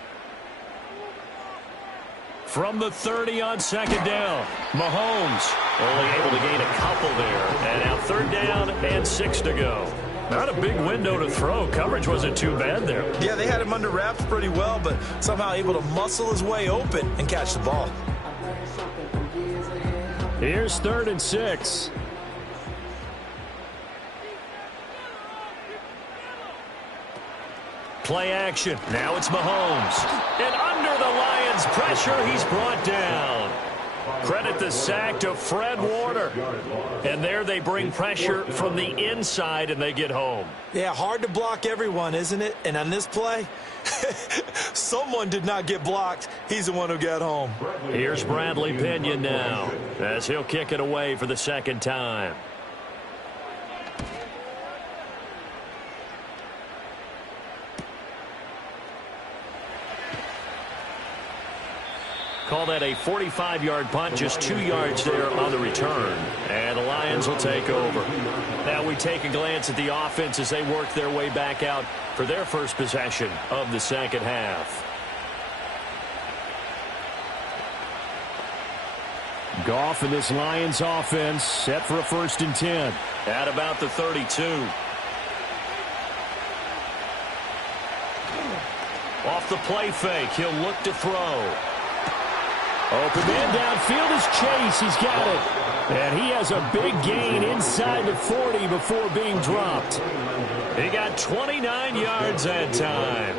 From the 30 on second down, Mahomes only able to gain a couple there. And now third down and 6 to go. Not a big window to throw. Coverage wasn't too bad there. Yeah, they had him under wraps pretty well, but somehow able to muscle his way open and catch the ball. Here's 3rd and 6. Play action. Now it's Mahomes. And under the Lions' pressure, he's brought down. Credit the sack to Fred Warner. And there they bring pressure from the inside, and they get home. Yeah, hard to block everyone, isn't it? And on this play, someone did not get blocked. He's the one who got home. Here's Bradley Pinion now, as he'll kick it away for the second time. Call that a 45-yard punt, just 2 yards there on the return. And the Lions will take over. Now we take a glance at the offense as they work their way back out for their first possession of the second half. Goff and this Lions offense set for a 1st and 10 at about the 32. Off the play fake, he'll look to throw. Open man downfield is Chase. He's got it. And he has a big gain inside the 40 before being dropped. He got 29 yards that time.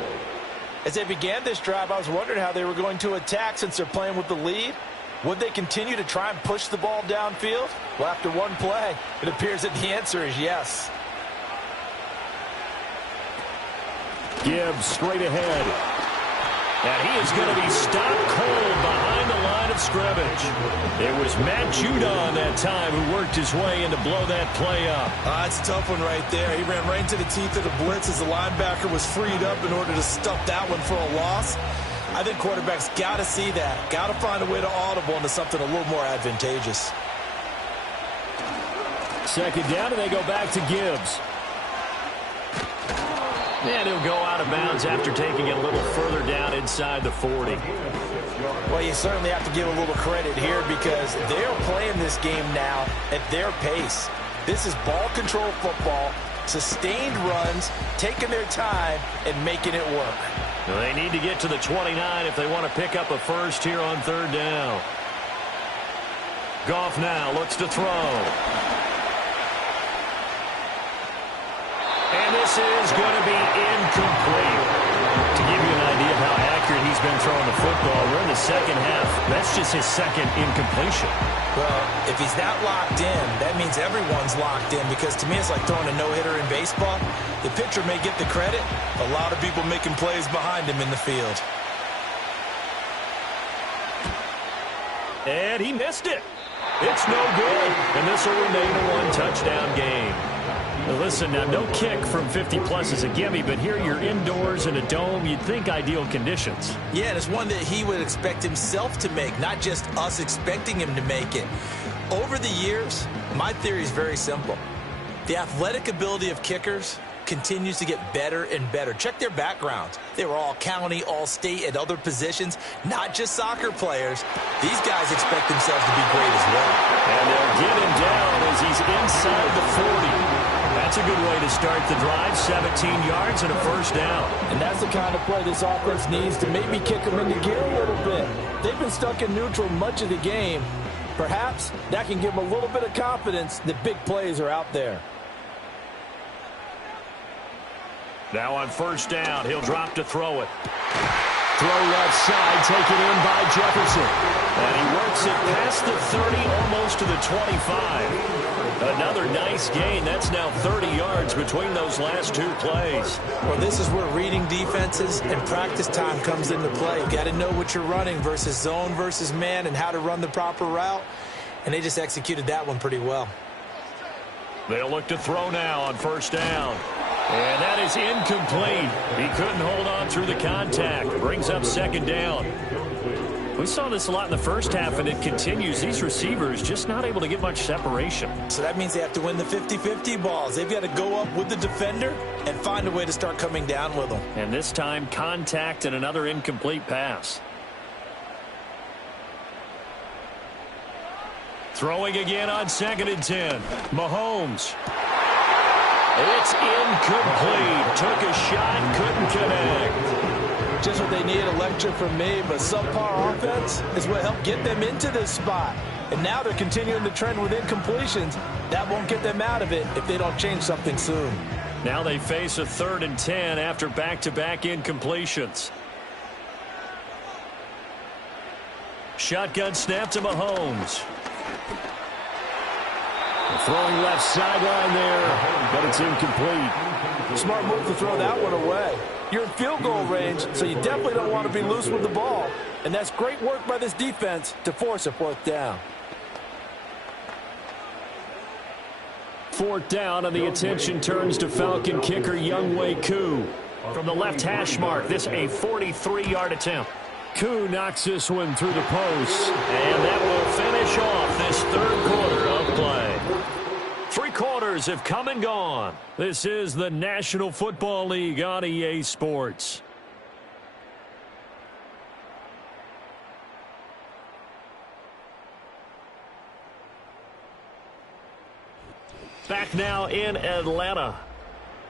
As they began this drive, I was wondering how they were going to attack since they're playing with the lead. Would they continue to try and push the ball downfield? Well, after one play, it appears that the answer is yes. Gibbs straight ahead. And he is going to be stopped cold behind the line of scrimmage. It was Matt Judon that time who worked his way in to blow that play up. That's a tough one right there. He ran right into the teeth of the blitz as the linebacker was freed up in order to stuff that one for a loss. I think quarterbacks got to see that. Got to find a way to audible into something a little more advantageous. Second down, and they go back to Gibbs. And he'll go out of bounds after taking it a little further down inside the 40. Well, you certainly have to give a little credit here because they're playing this game now at their pace. This is ball control football, sustained runs, taking their time, and making it work. Well, they need to get to the 29 if they want to pick up a first here on third down. Goff now looks to throw. And this is going to be incomplete. To give you an idea of how accurate he's been throwing the football, we're in the second half. That's just his second incompletion. Well, if he's not locked in, that means everyone's locked in because to me it's like throwing a no-hitter in baseball. The pitcher may get the credit. A lot of people making plays behind him in the field. And he missed it. It's no good. And this will remain a one-touchdown game. Now listen, now no kick from 50-plus is a gimme, but here you're indoors in a dome. You'd think ideal conditions. Yeah, and it's one that he would expect himself to make, not just us expecting him to make it. Over the years, my theory is very simple. The athletic ability of kickers continues to get better and better. Check their backgrounds. They were all county, all state, at other positions, not just soccer players. These guys expect themselves to be great as well. And they'll get him down as he's inside the 40. That's a good way to start the drive. 17 yards and a first down. And that's the kind of play this offense needs to maybe kick them into gear a little bit. They've been stuck in neutral much of the game. Perhaps that can give them a little bit of confidence that big plays are out there. Now on first down, he'll drop to throw it. throw left side, taken in by Jefferson. And he works it past the 30, almost to the 25. Another nice gain. That's now 30 yards between those last two plays. Well, this is where reading defenses and practice time comes into play. You got to know what you're running versus zone versus man and how to run the proper route. And they just executed that one pretty well. They'll look to throw now on first down. And that is incomplete. He couldn't hold on through the contact. Brings up second down. We saw this a lot in the first half, and it continues. These receivers just not able to get much separation. So that means they have to win the 50-50 balls. They've got to go up with the defender and find a way to start coming down with them. And this time, contact and another incomplete pass. Throwing again on 2nd and 10. Mahomes. It's incomplete. Took a shot, couldn't connect. Just what they need, a lecture from me, but subpar offense is what helped get them into this spot. And now they're continuing the trend with incompletions. That won't get them out of it if they don't change something soon. Now they face a 3rd and 10 after back-to-back incompletions. Shotgun snap to Mahomes. Throwing left sideline there, but it's incomplete. Smart move to throw that one away. You're in field goal range, so you definitely don't want to be loose with the ball. And that's great work by this defense to force a 4th down. 4th down, and the attention turns to Falcon kicker Younghoe Koo. From the left hash mark, this a 43-yard attempt. Koo knocks this one through the post, and that will finish off this 3rd quarter of play. 3 quarters have come and gone. This is the National Football League on EA Sports. Back now in Atlanta,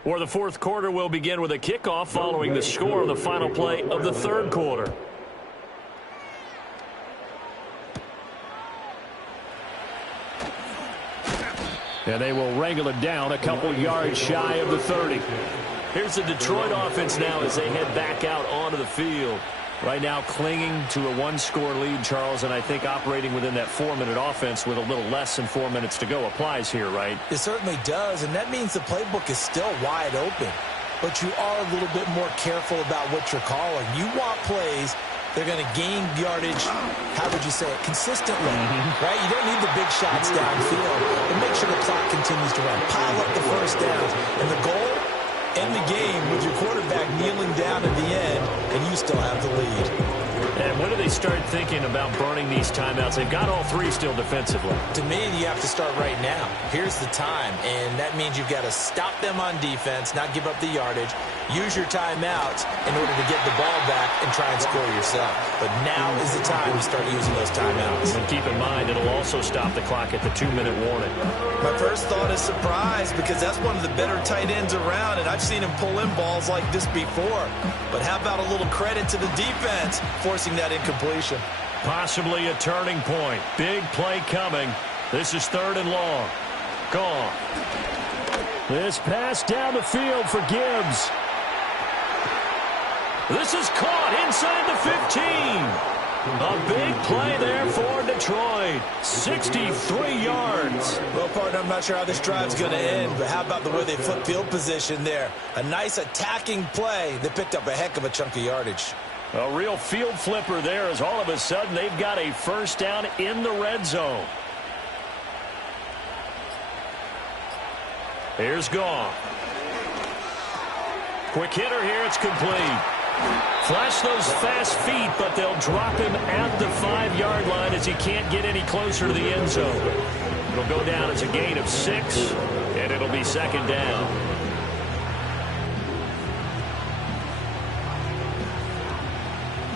where the 4th quarter will begin with a kickoff following the score of the final play of the 3rd quarter. And they will wrangle it down a couple yards shy of the 30. Here's the Detroit offense now as they head back out onto the field. Right now clinging to a 1-score lead, Charles, and I think operating within that 4-minute offense with a little less than 4 minutes to go applies here, right? It certainly does, and that means the playbook is still wide open. But you are a little bit more careful about what you're calling. You want plays they're going to gain yardage, how would you say it, consistently, right? You don't need the big shots downfield, but make sure the clock continues to run. Pile up the first downs, and the goal, end the game with your quarterback kneeling down at the end, and you still have the lead. And when do they start thinking about burning these timeouts? They've got all 3 still defensively. To me, you have to start right now. Here's the time, and that means you've got to stop them on defense, not give up the yardage, use your timeouts in order to get the ball back and try and score yourself. But now is the time to start using those timeouts. And keep in mind, it'll also stop the clock at the 2-minute warning. My first thought is surprise, because that's one of the better tight ends around, and I've seen him pull in balls like this before. But how about a little credit to the defense forcing that incompletion? Possibly a turning point. Big play coming. This is 3rd and long. Gone. This pass down the field for Gibbs. This is caught inside the 15. A big play there for Detroit. 63 yards. Well, partner, I'm not sure how this drive's going to end, but how about the way they flip field position there? A nice attacking play that picked up a heck of a chunk of yardage. A real field flipper there as all of a sudden they've got a first down in the red zone. Here's Goff. Quick hitter here, it's complete. Flash those fast feet, but they'll drop him at the 5-yard line as he can't get any closer to the end zone. It'll go down as a gain of 6, and it'll be 2nd down.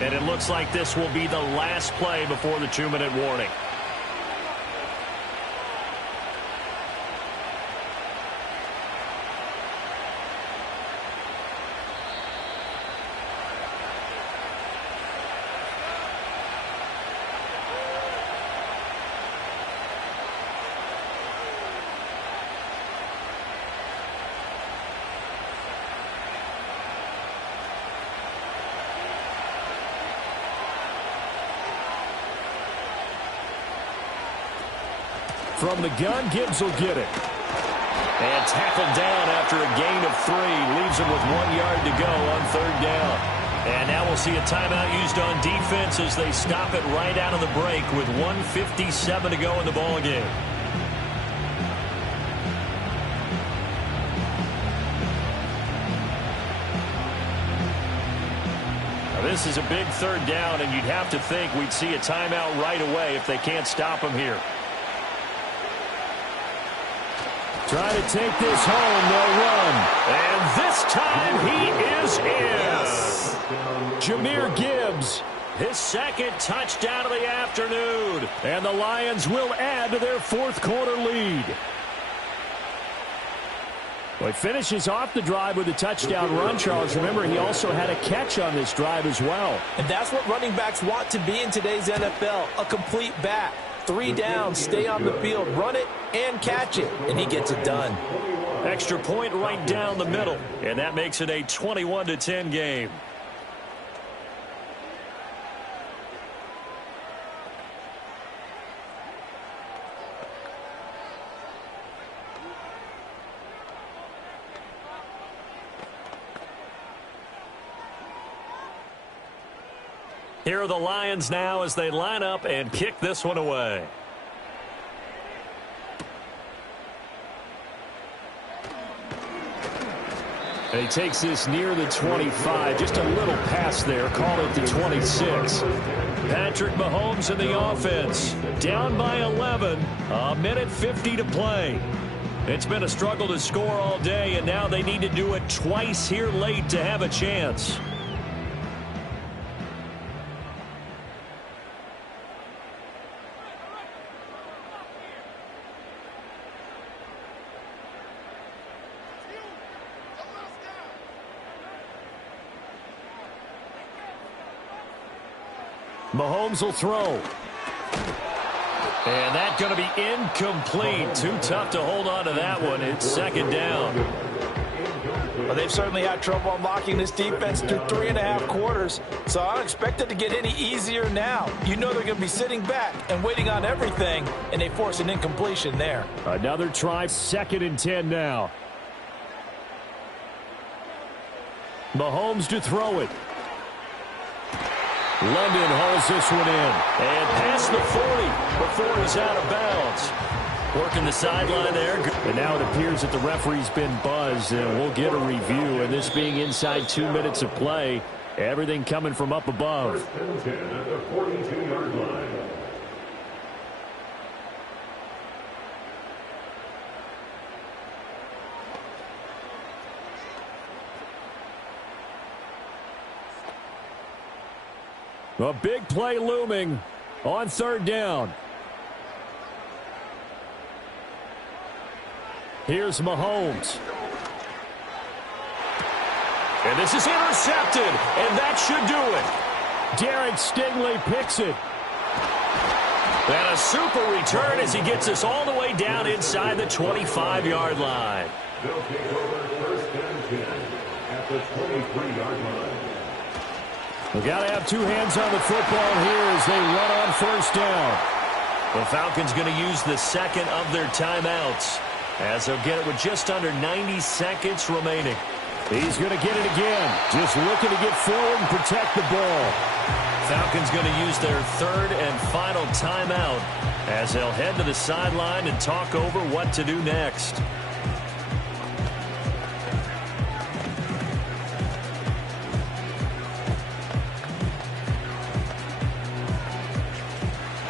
And it looks like this will be the last play before the 2-minute warning. From the gun, Gibbs will get it. And tackled down after a gain of 3. Leaves him with 1 yard to go on third down. And now we'll see a timeout used on defense as they stop it right out of the break with 1:57 to go in the ballgame. Now this is a big third down, and you'd have to think we'd see a timeout right away if they can't stop him here. Trying to take this home, they'll run. And this time he is in. Yes. Jahmyr Gibbs, his second touchdown of the afternoon. And the Lions will add to their fourth quarter lead. Well, he finishes off the drive with a touchdown run, Charles. Remember, he also had a catch on this drive as well. And that's what running backs want to be in today's NFL, a complete back. 3 down, stay on the field, run it, and catch it. And he gets it done. Extra point right down the middle. And that makes it a 21-10 game. Here are the Lions now as they line up and kick this one away. And he takes this near the 25. Just a little pass there. Call it the 26. Patrick Mahomes in the offense. Down by 11. A minute 50 to play. It's been a struggle to score all day, and now they need to do it twice here late to have a chance. Mahomes will throw. And that's going to be incomplete. Too tough to hold on to that one. It's second down. Well, they've certainly had trouble unlocking this defense through 3.5 quarters, so I don't expect it to get any easier now. You know they're going to be sitting back and waiting on everything, and they force an incompletion there. Another try, 2nd and 10 now. Mahomes to throw it. London hauls this one in. And past the 40 before he's out of bounds. Working the sideline there. And now it appears that the referee's been buzzed, and we'll get a review. And this being inside 2 minutes of play, everything coming from up above. First and 10 at the 42-yard line. A big play looming on third down. Here's Mahomes. And this is intercepted, and that should do it. Derek Stingley picks it. And a super return as he gets us all the way down inside the 25-yard line. They'll take over first and 10 at the 23-yard line. We've got to have two hands on the football here as they run on first down. The Falcons going to use the second of their timeouts as they'll get it with just under 90 seconds remaining. He's going to get it again. Just looking to get forward and protect the ball. Falcons going to use their third and final timeout as they'll head to the sideline and talk over what to do next.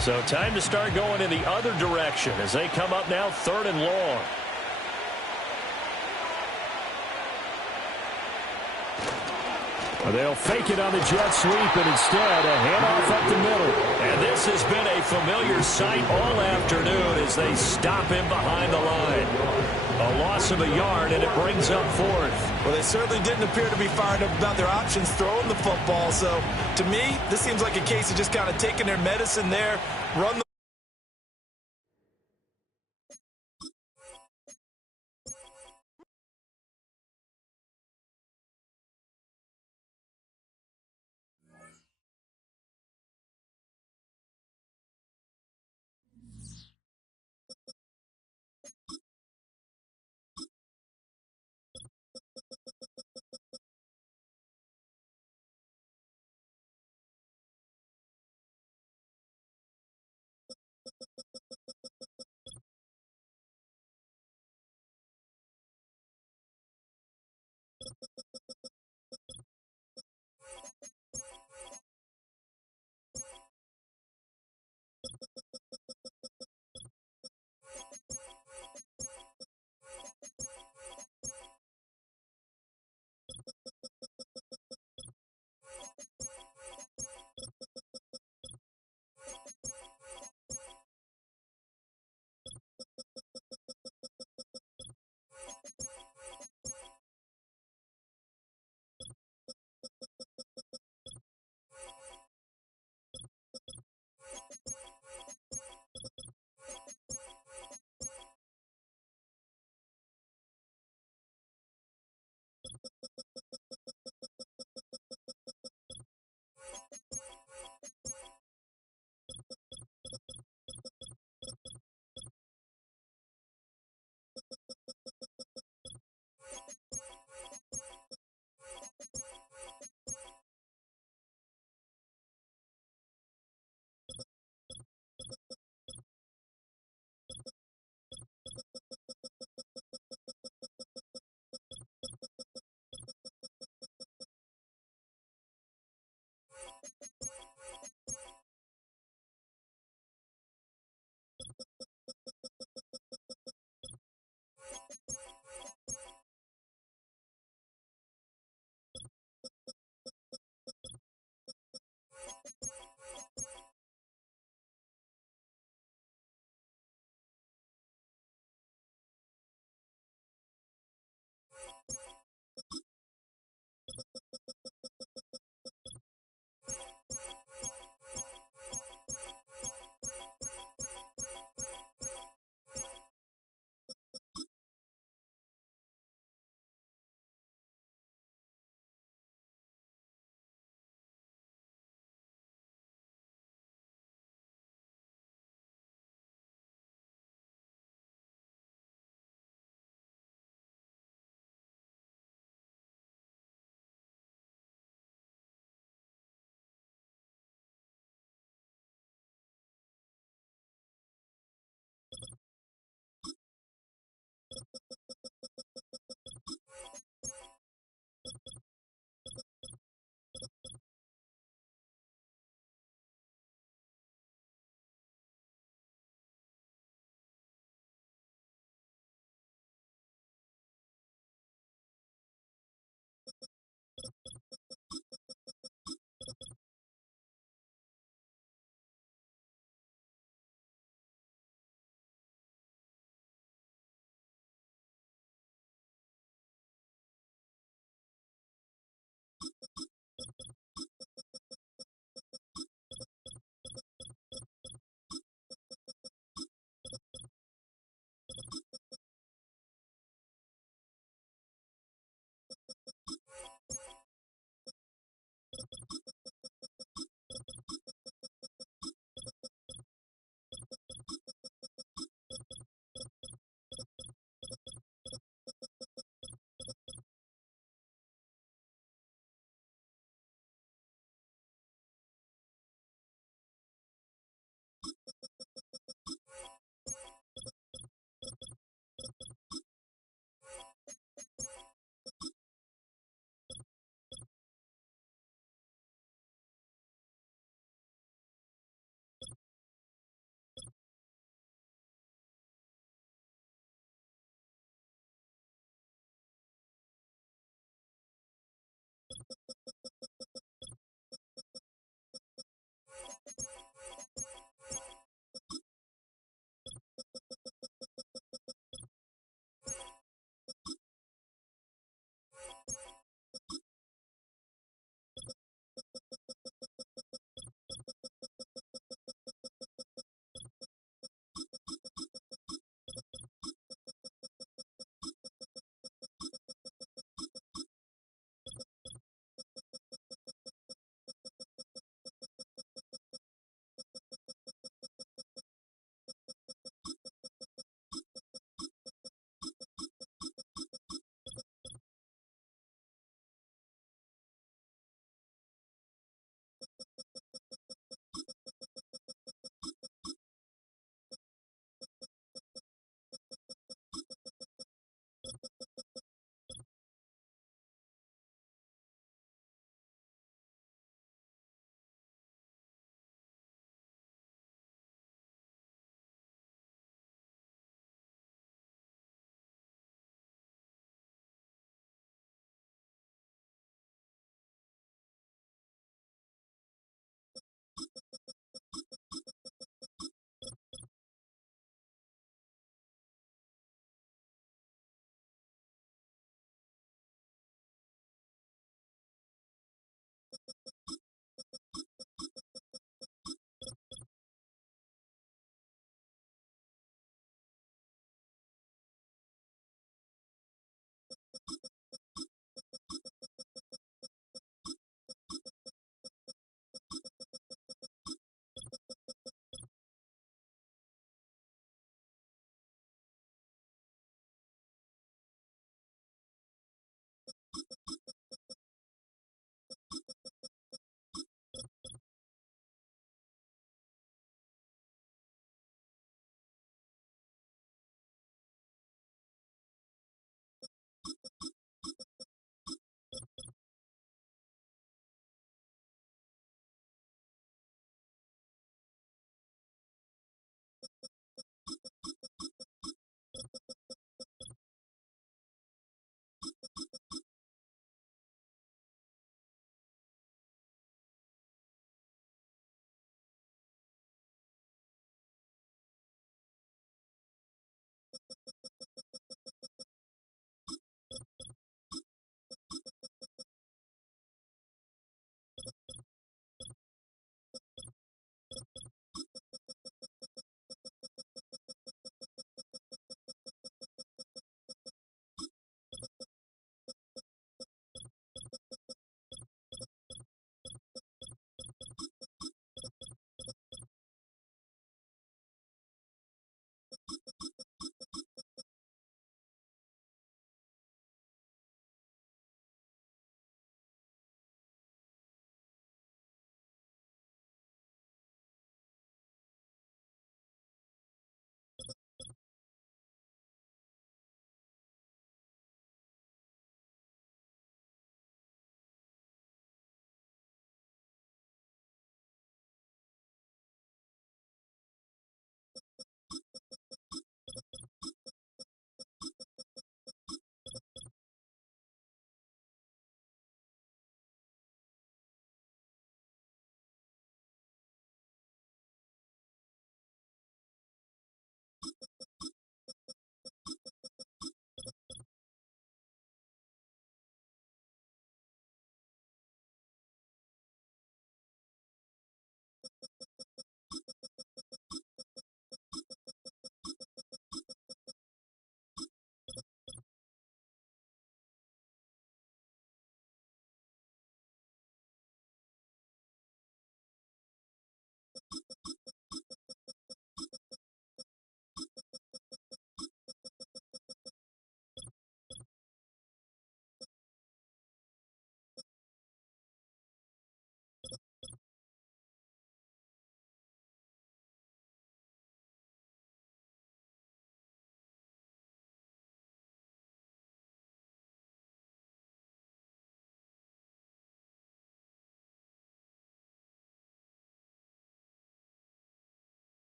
So time to start going in the other direction as they come up now 3rd and long. They'll fake it on the jet sweep, and instead a handoff up the middle. And this has been a familiar sight all afternoon as they stop him behind the line. A loss of a yard, and it brings up 4th. Well, they certainly didn't appear to be fired up about their options throwing the football. So, to me, this seems like a case of just kind of taking their medicine there, run the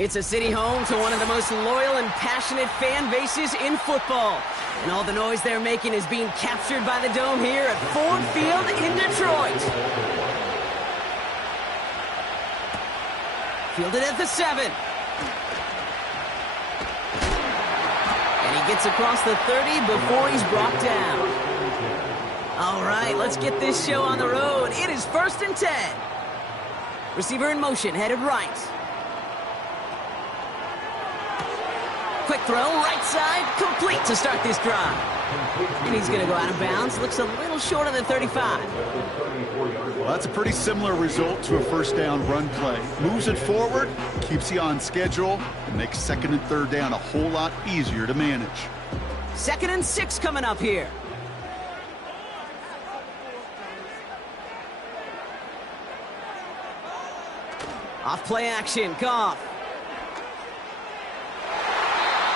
It's a city home to one of the most loyal and passionate fan bases in football. And all the noise they're making is being captured by the Dome here at Ford Field in Detroit. Fielded at the 7. And he gets across the 30 before he's brought down. All right, let's get this show on the road. It is 1st and 10. Receiver in motion, headed right. Quick throw, right side, complete to start this drive. And he's going to go out of bounds. Looks a little short of the 35. Well, that's a pretty similar result to a first down run play. Moves it forward, keeps you on schedule, and makes 2nd and 3rd down a whole lot easier to manage. 2nd and 6 coming up here. Off play action, Goff.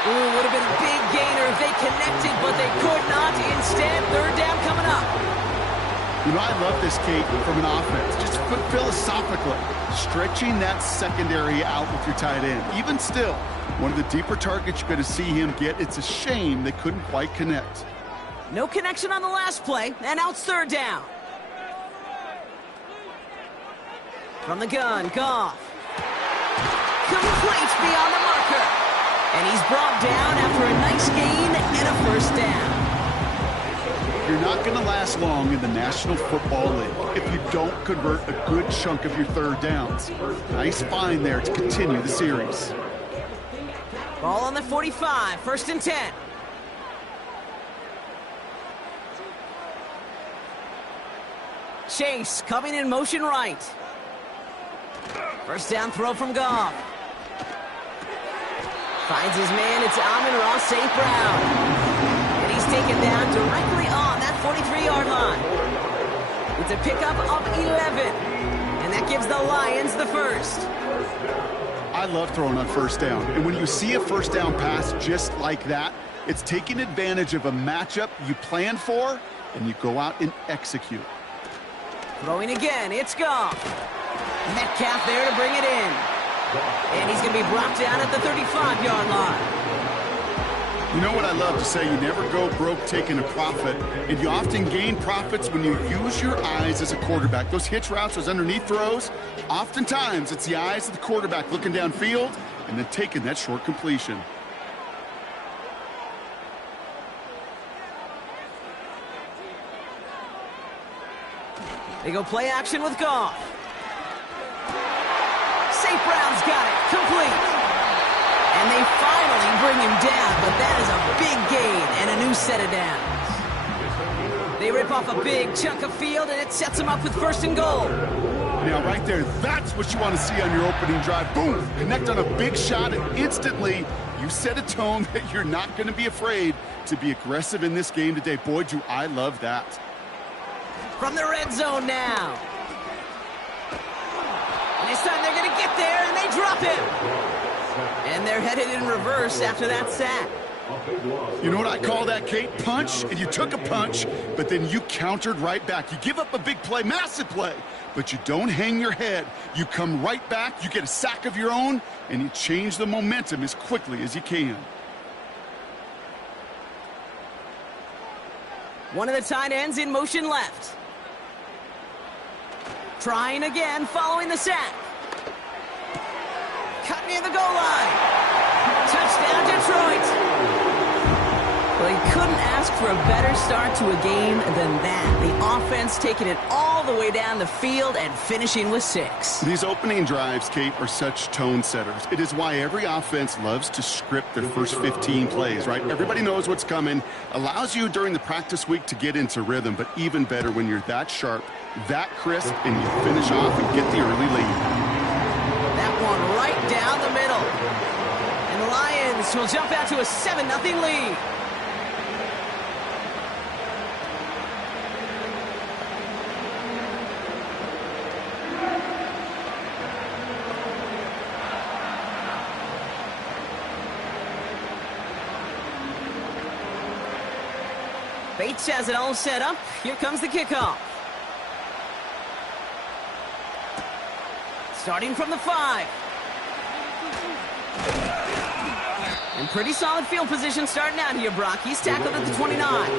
Ooh, would have been a big gainer if they connected, but they could not. Instead, 3rd down coming up. You know, I love this, Kate, from an offense. Just philosophically, stretching that secondary out with your tight end. Even still, one of the deeper targets you're going to see him get. It's a shame they couldn't quite connect. No connection on the last play, and now it's third down. From the gun, Goff. Complete beyond the marker. And he's brought down after a nice gain and a first down. You're not going to last long in the National Football League if you don't convert a good chunk of your third downs. Nice find there to continue the series. Ball on the 45, first and 10. Chase coming in motion right. First down throw from Goff. Finds his man, it's Amon-Ra St. Brown. And he's taken down directly on that 43-yard line. It's a pickup of 11. And that gives the Lions the first. I love throwing on first down. And when you see a first down pass just like that, it's taking advantage of a matchup you planned for, and you go out and execute. Throwing again, it's Goff. Metcalf there to bring it in. And he's going to be brought down at the 35-yard line. You know what I love to say? You never go broke taking a profit, and you often gain profits when you use your eyes as a quarterback. Those hitch routes, those underneath throws, oftentimes it's the eyes of the quarterback looking downfield and then taking that short completion. They go play action with Goff. St. Brown's got it, complete. And they finally bring him down, but that is a big gain and a new set of downs. They rip off a big chunk of field, and it sets them up with first and goal. Now, right there, that's what you want to see on your opening drive. Boom! Connect on a big shot, and instantly you set a tone that you're not going to be afraid to be aggressive in this game today. Boy, do I love that. From the red zone now. And this time they're going to get there, and they drop him. And they're headed in reverse after that sack. You know what I call that, Kate? Punch, and you took a punch, but then you countered right back. You give up a big play, massive play, but you don't hang your head. You come right back, you get a sack of your own, and you change the momentum as quickly as you can. One of the tight ends in motion left. Trying again, following the sack. Cut near the goal line. Touchdown, Detroit. Well, he couldn't ask for a better start to a game than that. The offense taking it all the way down the field and finishing with 6. These opening drives, Kate, are such tone setters. It is why every offense loves to script their first 15 plays, right? Everybody knows what's coming. Allows you during the practice week to get into rhythm, but even better when you're that sharp, that crisp, and you finish off and get the early lead. That one right down the middle. And the Lions will jump out to a 7-0 lead. Bates has it all set up. Here comes the kickoff. Starting from the 5. And pretty solid field position starting out here, Brock. He's tackled at the 29.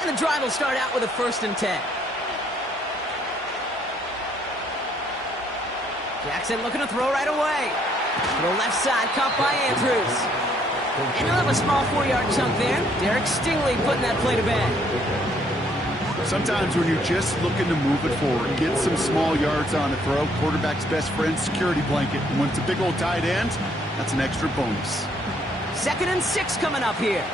And the drive will start out with a 1st and 10. Jackson looking to throw right away. To the left side, caught by Andrews. And he'll have a small 4-yard chunk there. Derek Stingley putting that play to bed. Sometimes when you're just looking to move it forward, get some small yards on a throw, quarterback's best friend, security blanket. And when it's a big old tight end, that's an extra bonus. 2nd and 6 coming up here.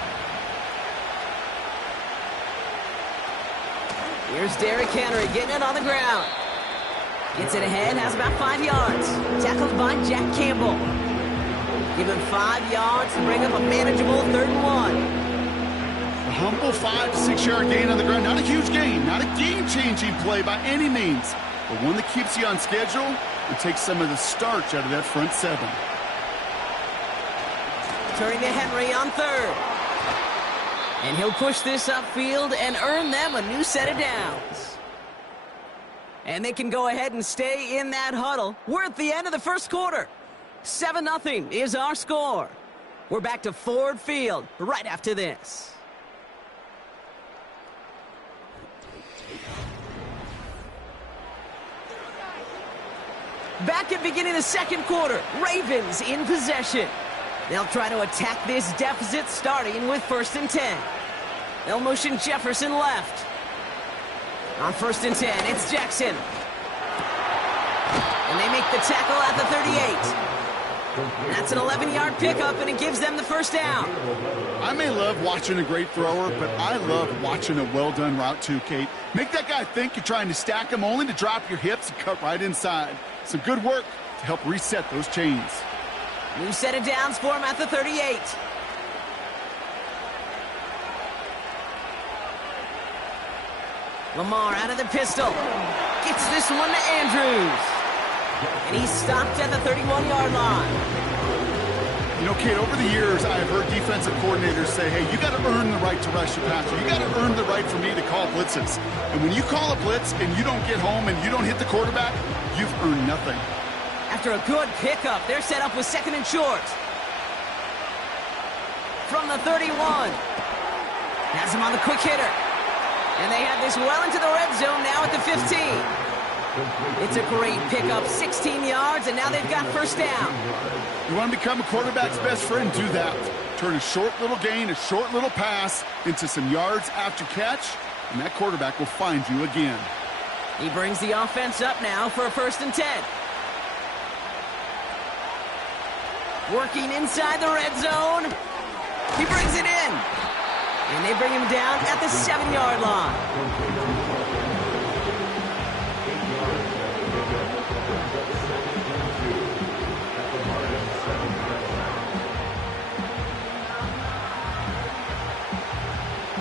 Here's Derrick Henry getting it on the ground. Gets it ahead, has about 5 yards. Tackled by Jack Campbell. Give him 5 yards to bring up a manageable 3rd and 1. A humble 5 to 6 yard gain on the ground. Not a huge gain, not a game-changing play by any means. but one that keeps you on schedule and takes some of the starch out of that front seven. Turning to Henry on third. And he'll push this upfield and earn them a new set of downs. And they can go ahead and stay in that huddle. We're at the end of the first quarter. 7-0 is our score. We're back to Ford Field right after this. Back at beginning of the second quarter, Ravens in possession. They'll try to attack this deficit starting with 1st and 10. They'll motion Jefferson left. On 1st and 10, it's Jackson. And they make the tackle at the 38. That's an 11-yard pickup, and it gives them the first down. I may love watching a great thrower, but I love watching a well-done route too, Kate. Make that guy think you're trying to stack him only to drop your hips and cut right inside. Some good work to help reset those chains. New set of downs for him at the 38. Lamar out of the pistol. Gets this one to Andrews. And he's stopped at the 31-yard line. You know, Kate, over the years, I've heard defensive coordinators say, hey, you got to earn the right to rush your passer. You got to earn the right for me to call blitzes. And when you call a blitz and you don't get home and you don't hit the quarterback, you've earned nothing. After a good pickup, they're set up with 2nd and short. From the 31. Has him on the quick hitter. And they have this well into the red zone now at the 15. It's a great pickup, 16 yards, and now they've got first down. You want to become a quarterback's best friend, do that. Turn a short little gain, a short little pass into some yards after catch, and that quarterback will find you again. He brings the offense up now for a 1st and 10. Working inside the red zone. He brings it in. And they bring him down at the 7-yard line.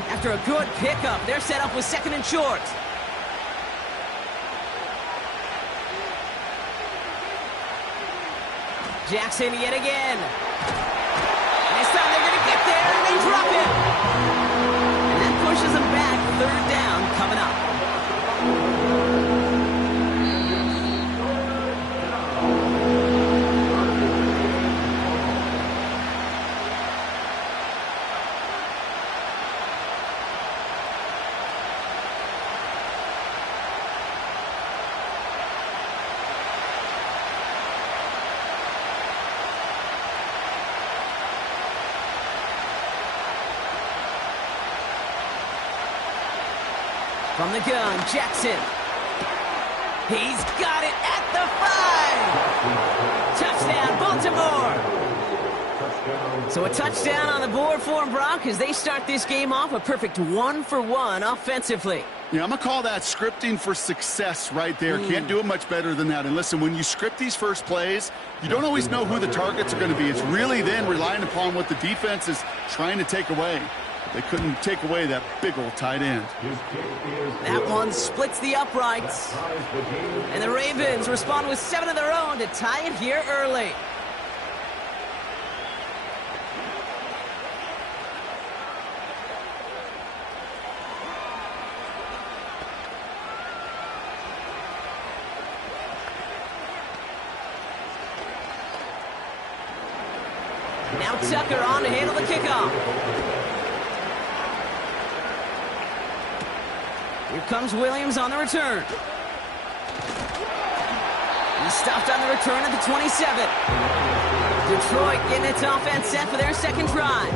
After a good pickup, they're set up with 2nd and short. Jackson yet again. This time they're going to get there, and they drop him. And that pushes them back. 3rd down coming up. From the gun, Jackson. He's got it at the 5. Touchdown, Baltimore. So a touchdown on the board for them, Brock, as they start this game off a perfect 1-for-1 offensively. Yeah, I'm going to call that scripting for success right there. Can't do it much better than that. And listen, when you script these first plays, you don't always know who the targets are going to be. It's really then relying upon what the defense is trying to take away. They couldn't take away that big old tight end. That one splits the uprights. And the Ravens respond with 7 of their own to tie it here early. Now Tucker on to handle the kickoff. Here comes Williams on the return. He's stopped on the return at the 27. Detroit getting its offense set for their 2nd drive.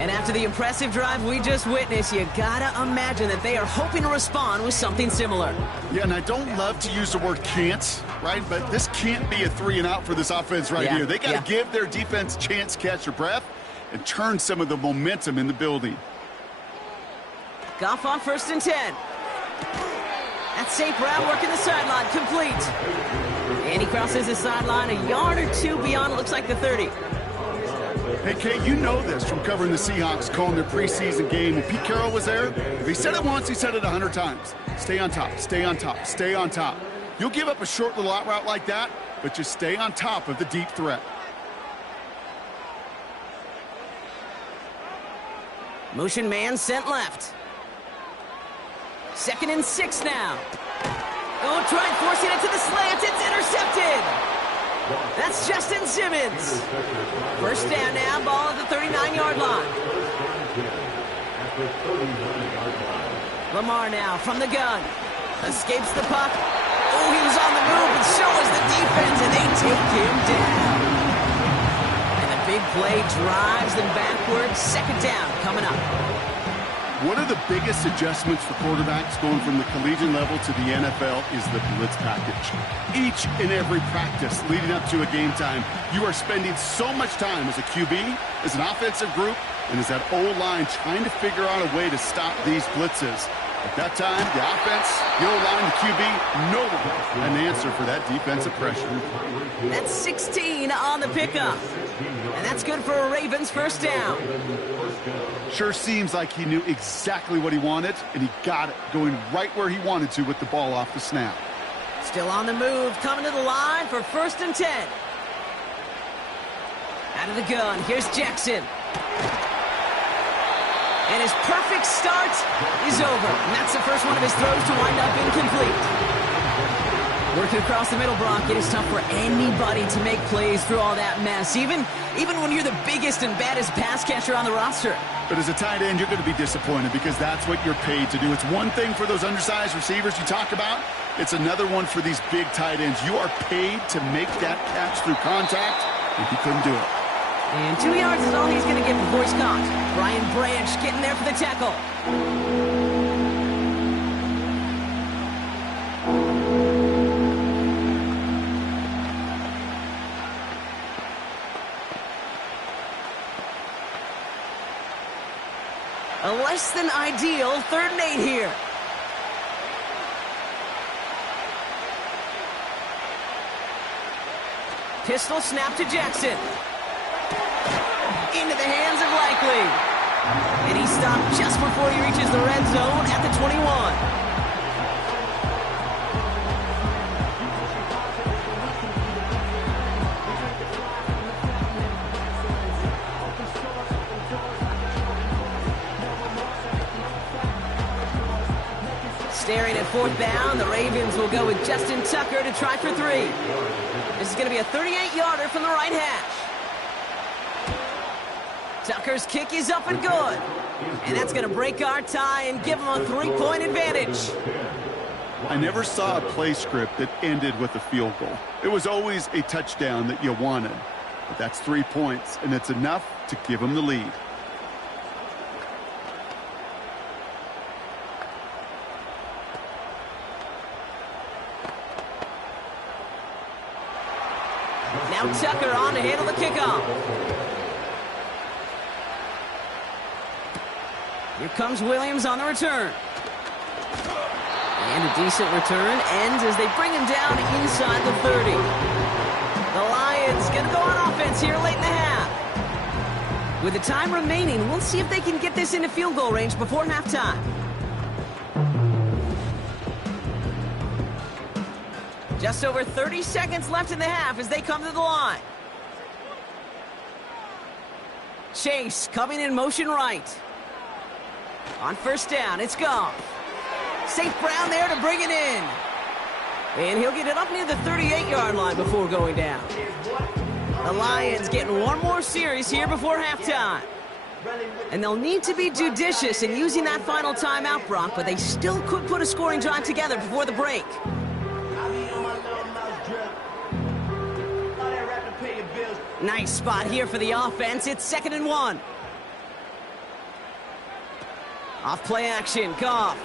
And after the impressive drive we just witnessed, you gotta imagine that they are hoping to respond with something similar. Yeah, and I don't love to use the word can't, right? But this can't be a 3-and-out for this offense right here. They got to give their defense a chance to catch their breath and turn some of the momentum in the building. Goff on 1st and 10. That's St. Brown working the sideline, complete. And he crosses the sideline a yard or 2 beyond, it looks like the 30. Hey, Kate, you know this from covering the Seahawks, calling their preseason game. When Pete Carroll was there, if he said it once, he said it 100 times. Stay on top, stay on top, stay on top. You'll give up a short little out route like that, but just stay on top of the deep threat. Motion man sent left. 2nd and 6 now. Oh, try forcing it to the slant. It's intercepted. That's Justin Simmons. First down now, ball at the 39-yard line. Lamar now from the gun. Escapes the puck. Oh, he was on the move, and so is the defense, and they take him down. And the big play drives them backwards. 2nd down coming up. One of the biggest adjustments for quarterbacks going from the collegiate level to the NFL is the blitz package. Each and every practice leading up to a game time, you are spending so much time as a QB, as an offensive group, and as that O-line trying to figure out a way to stop these blitzes. At that time, the offense, the O-line, the QB, no one an answer for that defensive pressure. That's 16 on the pickup. And that's good for a Ravens first down. Sure seems like he knew exactly what he wanted, and he got it, going right where he wanted to with the ball off the snap. Still on the move, coming to the line for 1st and 10. Out of the gun, here's Jackson. And his perfect start is over. And that's the first one of his throws to wind up incomplete. Working across the middle, Brock, it is tough for anybody to make plays through all that mess, even when you're the biggest and baddest pass catcher on the roster. But as a tight end, you're going to be disappointed because that's what you're paid to do. It's one thing for those undersized receivers you talk about. It's another one for these big tight ends. You are paid to make that catch through contact, and he couldn't do it. And 2 yards is all he's going to get before he's caught. Brian Branch getting there for the tackle. A less than ideal 3rd and 8 here. Pistol snap to Jackson. Into the hands of Likely. And he stopped just before he reaches the red zone at the 21. Staring at 4th down, the Ravens will go with Justin Tucker to try for 3. This is going to be a 38-yarder from the right hash. Tucker's kick is up and good. And that's going to break our tie and give him a 3-point advantage. I never saw a play script that ended with a field goal. It was always a touchdown that you wanted. But that's 3 points, and it's enough to give him the lead. Now Tucker on to handle the kickoff. Here comes Williams on the return. And a decent return ends as they bring him down inside the 30. The Lions going to go on offense here late in the half. With the time remaining, we'll see if they can get this into field goal range before halftime. Just over 30 seconds left in the half as they come to the line. Chase coming in motion right. On 1st down, it's Goff. St. Brown there to bring it in. And he'll get it up near the 38-yard line before going down. The Lions getting one more series here before halftime. And they'll need to be judicious in using that final timeout, Brock, but they still could put a scoring drive together before the break. Nice spot here for the offense. It's 2nd and 1. Off play action, Goff.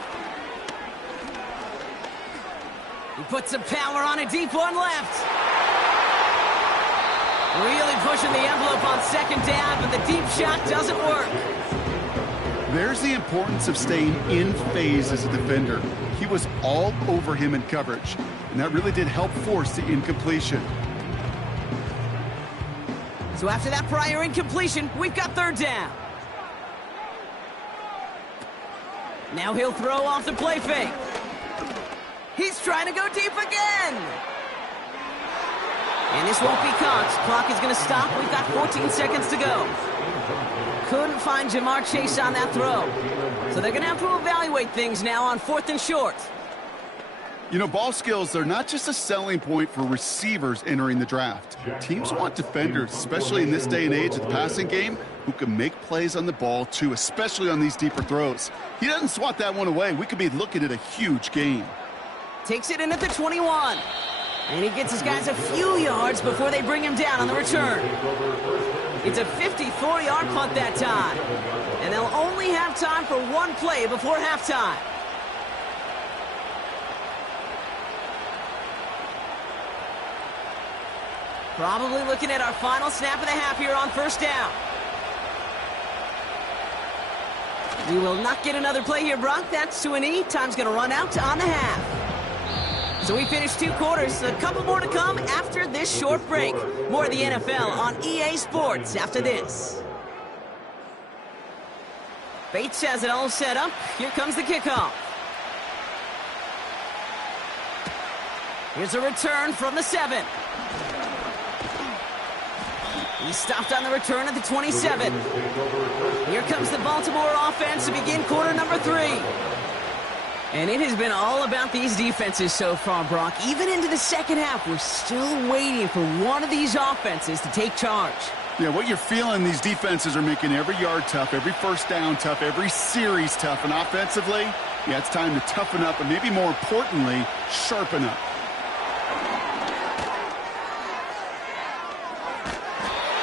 He puts some power on a deep one left. Really pushing the envelope on 2nd down, but the deep shot doesn't work. There's the importance of staying in phase as a defender. He was all over him in coverage, and that really did help force the incompletion. So after that prior incompletion, we've got third down. Now he'll throw off the play fake. He's trying to go deep again. And this won't be caught. Clock is going to stop. We've got 14 seconds to go. Couldn't find Jamar Chase on that throw. So they're going to have to evaluate things now on 4th and short. You know, ball skills are not just a selling point for receivers entering the draft. Teams want defenders, especially in this day and age of the passing game, who can make plays on the ball, too, especially on these deeper throws. He doesn't swat that one away. We could be looking at a huge gain. Takes it in at the 21. And he gets his guys a few yards before they bring him down on the return. It's a 54-yard punt that time. And they'll only have time for one play before halftime. Probably looking at our final snap of the half here on first down. We will not get another play here, Brock. That's to an E. Time's going to run out on the half. So we finished 2 quarters. A couple more to come after this short break. More of the NFL on EA Sports after this. Bates has it all set up. Here comes the kickoff. Here's a return from the 7. He stopped on the return at the 27. Here comes the Baltimore offense to begin quarter number 3. And it has been all about these defenses so far, Brock. Even into the second half, we're still waiting for one of these offenses to take charge. Yeah, what you're feeling, these defenses are making every yard tough, every first down tough, every series tough. And offensively, yeah, it's time to toughen up and maybe more importantly, sharpen up.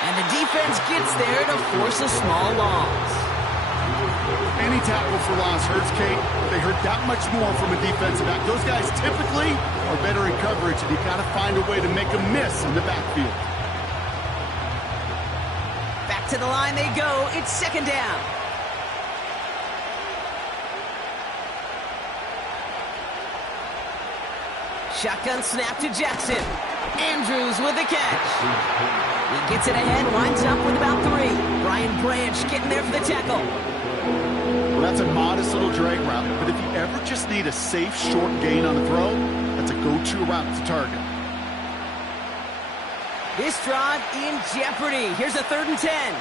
And the defense gets there to force a small loss. Any tackle for loss hurts, Kate. They hurt that much more from a defensive back. Those guys typically are better in coverage, and you've got to find a way to make them miss in the backfield. Back to the line they go. It's second down. Shotgun snap to Jackson. Andrews with the catch. He gets it ahead, winds up with about 3. Brian Branch getting there for the tackle. Well, that's a modest little drag route, but if you ever just need a safe, short gain on a throw, that's a go-to route to target. This drive in jeopardy. Here's a 3rd and 10.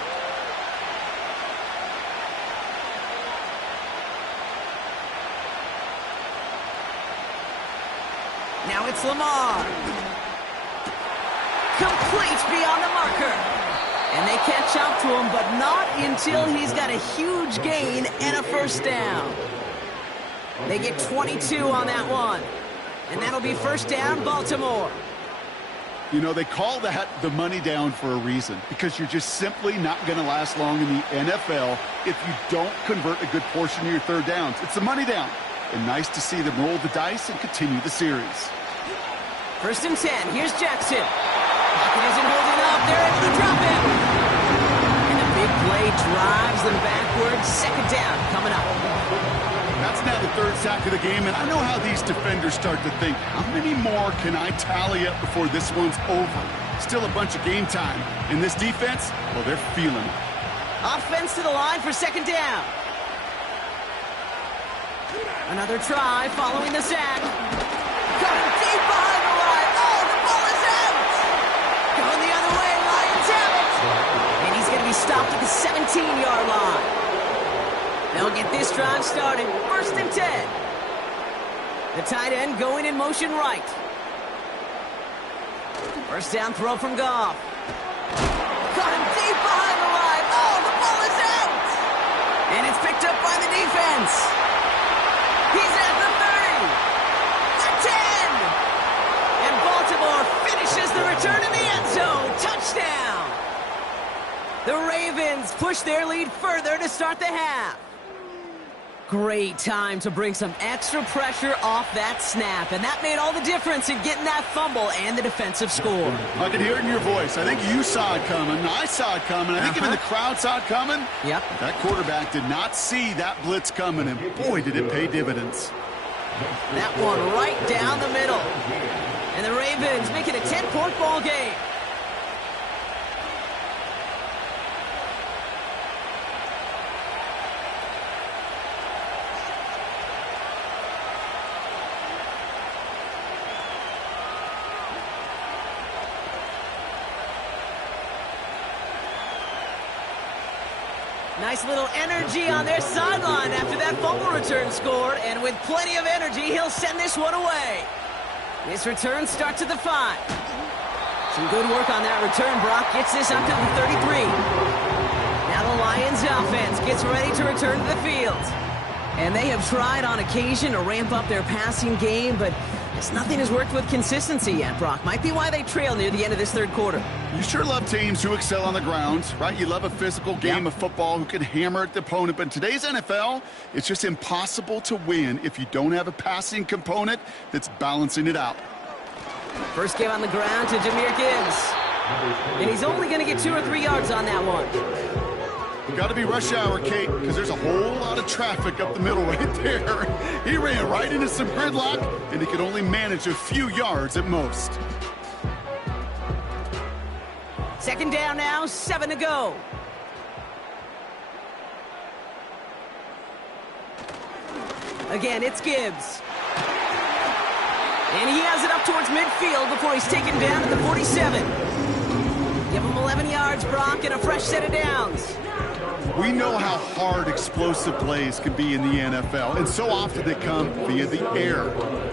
Now it's Lamar. Complete beyond the marker. And they catch up to him, but not until he's got a huge gain and a first down. They get 22 on that one. And that'll be first down, Baltimore. You know, they call that the money down for a reason, because you're just simply not going to last long in the NFL if you don't convert a good portion of your third downs. It's the money down. And nice to see them roll the dice and continue the series. 1st and 10. Here's Jackson. Pocket isn't holding up. They're able to drop him. And the big play drives them backwards. Second down coming up. That's now the 3rd sack of the game, and I know how these defenders start to think, how many more can I tally up before this one's over? Still a bunch of game time. In this defense, well, they're feeling it. Offense to the line for second down. Another try following the sack. Coming deep behind the line. Oh, the ball is out. Going the other way, Lions have it. And he's going to be stopped at the 17-yard line. They'll get this drive started. 1st and 10. The tight end going in motion right. First down throw from Goff. Got him deep behind the line. Oh, the ball is out. And it's picked up by the defense. He's at the 30. The 10. And Baltimore finishes the return in the end zone. Touchdown. The Ravens push their lead further to start the half. Great time to bring some extra pressure off that snap, and that made all the difference in getting that fumble and the defensive score. I can hear it in your voice. I think you saw it coming. I saw it coming. I think even the crowd saw it coming. Yep. That quarterback did not see that blitz coming, and boy, did it pay dividends. That one right down the middle. And the Ravens make it a 10-point ball game. Nice little energy on their sideline after that fumble return scored, and with plenty of energy, he'll send this one away. This return starts at the 5. Some good work on that return. Brock gets this up to the 33. Now the Lions offense gets ready to return to the field. And they have tried on occasion to ramp up their passing game, but nothing has worked with consistency yet, Brock. Might be why they trail near the end of this third quarter. You sure love teams who excel on the ground, right? You love a physical game of football who can hammer at the opponent. But in today's NFL, it's just impossible to win if you don't have a passing component that's balancing it out. First give on the ground to Jahmyr Gibbs. And he's only going to get 2 or 3 yards on that one. Got to be rush hour, Kate, because there's a whole lot of traffic up the middle right there. He ran right into some gridlock, and he could only manage a few yards at most. Second down now, 7 to go. Again, it's Gibbs. And he has it up towards midfield before he's taken down at the 47. Give him 11 yards, Brock, and a fresh set of downs. We know how hard explosive plays can be in the NFL, and so often they come via the air.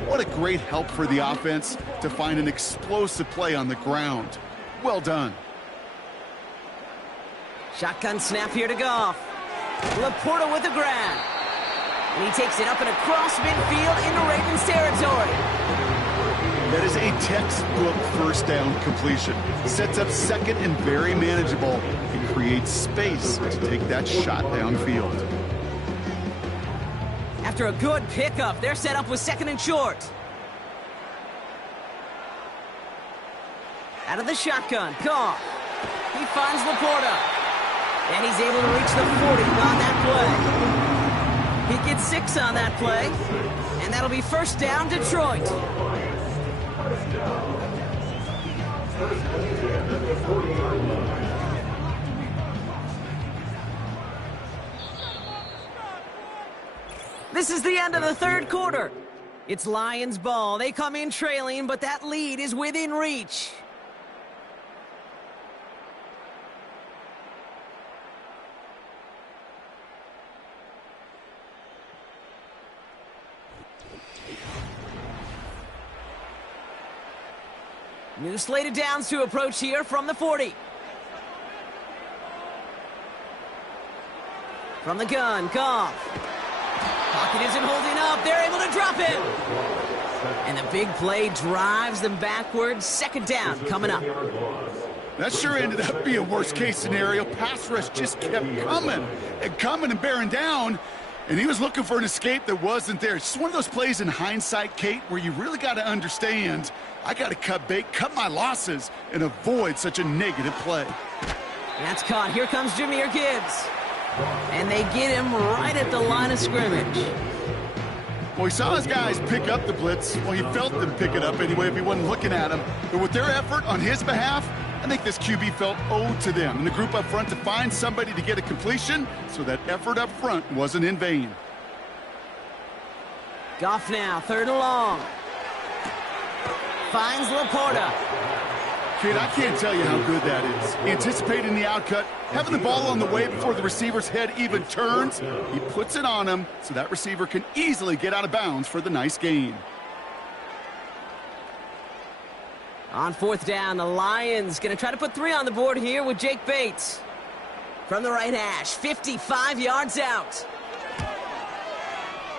What a great help for the offense to find an explosive play on the ground. Well done. Shotgun snap here to Goff. Laporta with the grab. And he takes it up and across midfield into Ravens territory. That is a textbook first down completion. Sets up second and very manageable. It creates space to take that shot downfield. After a good pickup, their setup was second and short. Out of the shotgun, Goff. He finds Laporta. And he's able to reach the 40 on that play. He gets 6 on that play. And that'll be first down, Detroit. This is the end of the third quarter. It's Lions ball. They come in trailing, but that lead is within reach. New slated downs to approach here from the 40. From the gun, Goff. Pocket isn't holding up. They're able to drop it. And the big play drives them backwards. Second down coming up. That sure ended up being a worst-case scenario. Pass rush just kept coming and bearing down. And he was looking for an escape that wasn't there. It's just one of those plays in hindsight, Kate, where you really got to understand, I got to cut bait, cut my losses, and avoid such a negative play. That's caught. Here comes Jahmyr Gibbs. And they get him right at the line of scrimmage. Well, he saw his guys pick up the blitz. Well, he felt them pick it up anyway if he wasn't looking at him. But with their effort on his behalf, I think this QB felt owed to them and the group up front to find somebody to get a completion, so that effort up front wasn't in vain. Goff now, third and long. Finds Laporta. Kid, I can't tell you how good that is. Anticipating the outcut, having the ball on the way before the receiver's head even turns, he puts it on him so that receiver can easily get out of bounds for the nice gain. On fourth down, the Lions going to try to put 3 on the board here with Jake Bates. From the right hash, 55 yards out.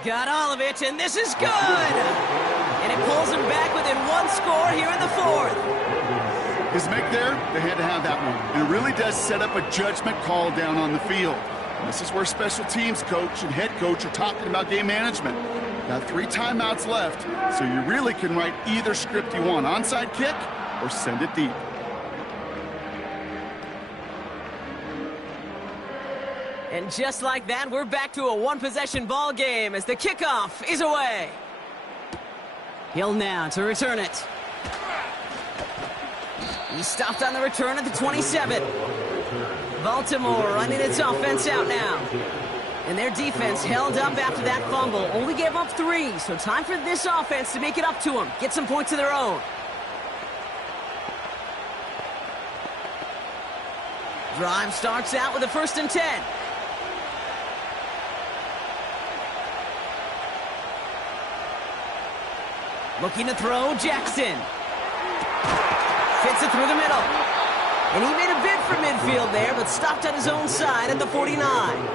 Got all of it, and this is good! And it pulls him back within 1 score here in the fourth. His make there, they had to have that one. And it really does set up a judgment call down on the field. And this is where special teams coach and head coach are talking about game management. Got 3 timeouts left, so you really can write either script you want. Onside kick or send it deep. And just like that, we're back to a 1-possession ball game as the kickoff is away. Hill now to return it. He stopped on the return at the 27. Baltimore running its offense out now. And their defense held up after that fumble. Only gave up 3, so time for this offense to make it up to them. Get some points of their own. Drive starts out with a 1st and 10. Looking to throw, Jackson. Fits it through the middle. And he made a bid for midfield there, but stopped on his own side at the 49.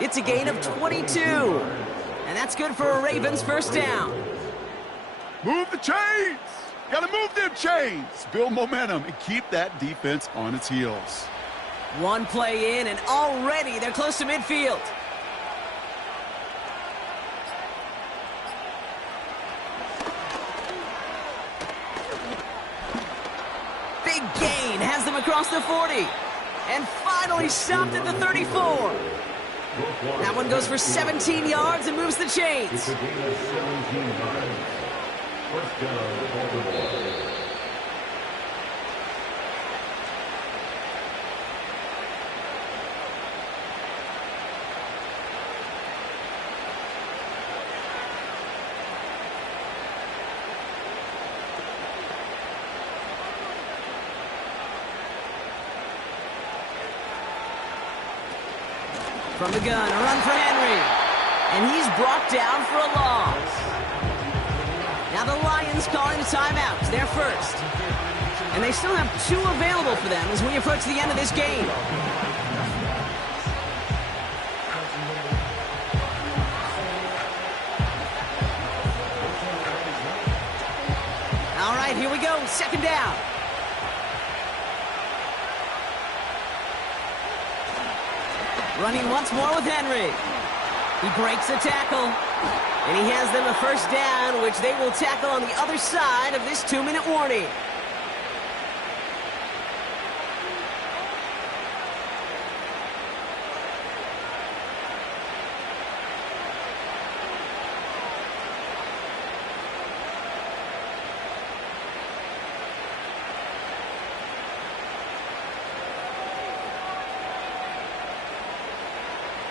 It's a gain of 22. And that's good for a Ravens first down. Move the chains. Got to move them chains. Build momentum and keep that defense on its heels. One play in, and already they're close to midfield. Big gain has them across the 40. And finally stopped at the 34. That one goes for 17 yards and moves the chains. It's a gain of 17 yards. First down, Baltimore. From the gun, a run for Henry. And he's brought down for a loss. Now the Lions calling a timeout. They're first. And they still have 2 available for them as we approach the end of this game. All right, here we go. Second down. Running once more with Henry. He breaks a tackle. And he has them a first down, which they will tackle on the other side of this 2-minute warning.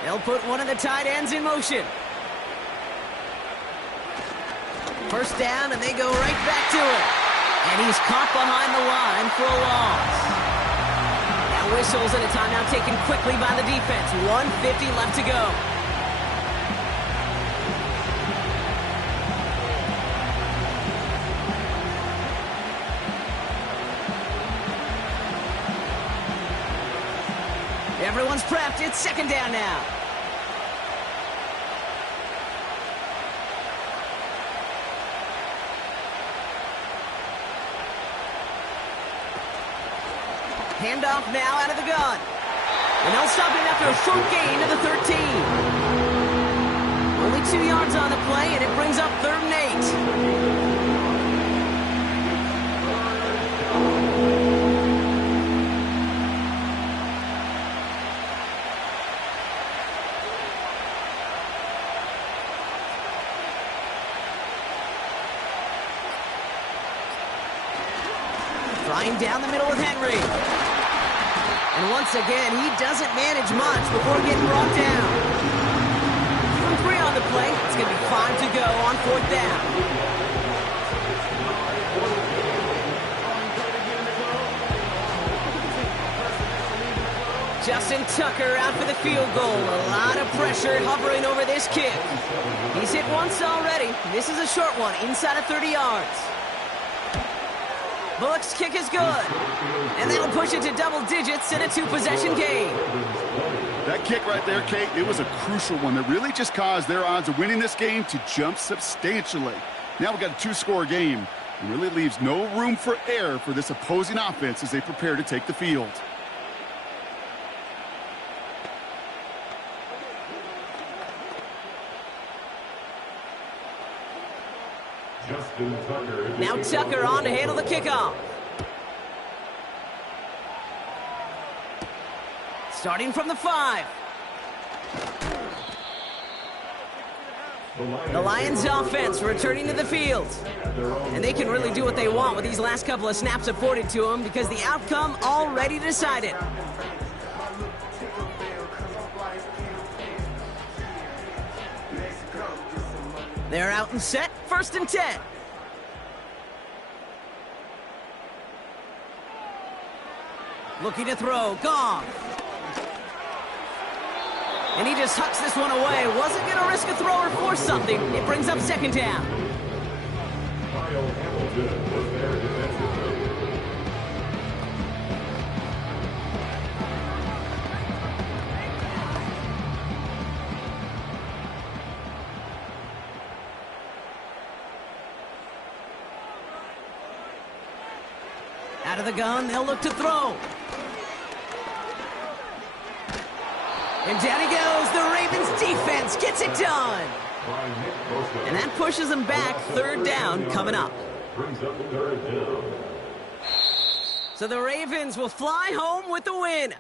They'll put one of the tight ends in motion. First down, and they go right back to it. And he's caught behind the line for a loss. Now whistles and a timeout taken quickly by the defense. 1:50 left to go. Everyone's prepped. It's second down now. Handoff now out of the gun. And they'll stop it after a short gain to the 13. Only 2 yards on the play, and it brings up 3rd and 8. Flying down the middle with Henry. And once again, he doesn't manage much before getting brought down. From 3 on the play, it's going to be 5 to go on 4th down. Justin Tucker out for the field goal. A lot of pressure hovering over this kick. He's hit once already. This is a short one, inside of 30 yards. Bullock's kick is good. And that'll push it to double digits in a 2-possession game. That kick right there, Kate, it was a crucial one that really just caused their odds of winning this game to jump substantially. Now we've got a 2-score game. It really leaves no room for error for this opposing offense as they prepare to take the field. Now Tucker on to handle the kickoff. Starting from the 5. The Lions offense returning to the field. And they can really do what they want with these last couple of snaps afforded to them because the outcome already decided. They're out and set, 1st and 10. Looking to throw, Goff. And he just hucks this one away. Wasn't going to risk a throw or force something. It brings up 2nd down. Hamilton was their defensive coach. Out of the gun, they'll look to throw. And down he goes. The Ravens defense gets it done. And that pushes them back. Third down coming up. Brings up third down. So the Ravens will fly home with the win.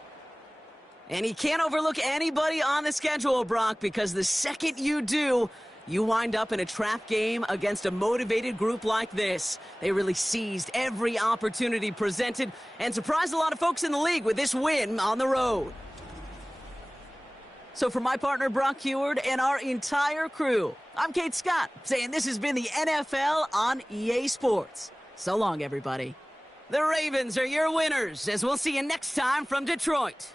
And you can't overlook anybody on the schedule, Brock, because the second you do, you wind up in a trap game against a motivated group like this. They really seized every opportunity presented and surprised a lot of folks in the league with this win on the road. So for my partner, Brock Heward, and our entire crew, I'm Kate Scott, saying this has been the NFL on EA Sports. So long, everybody. The Ravens are your winners, as we'll see you next time from Detroit.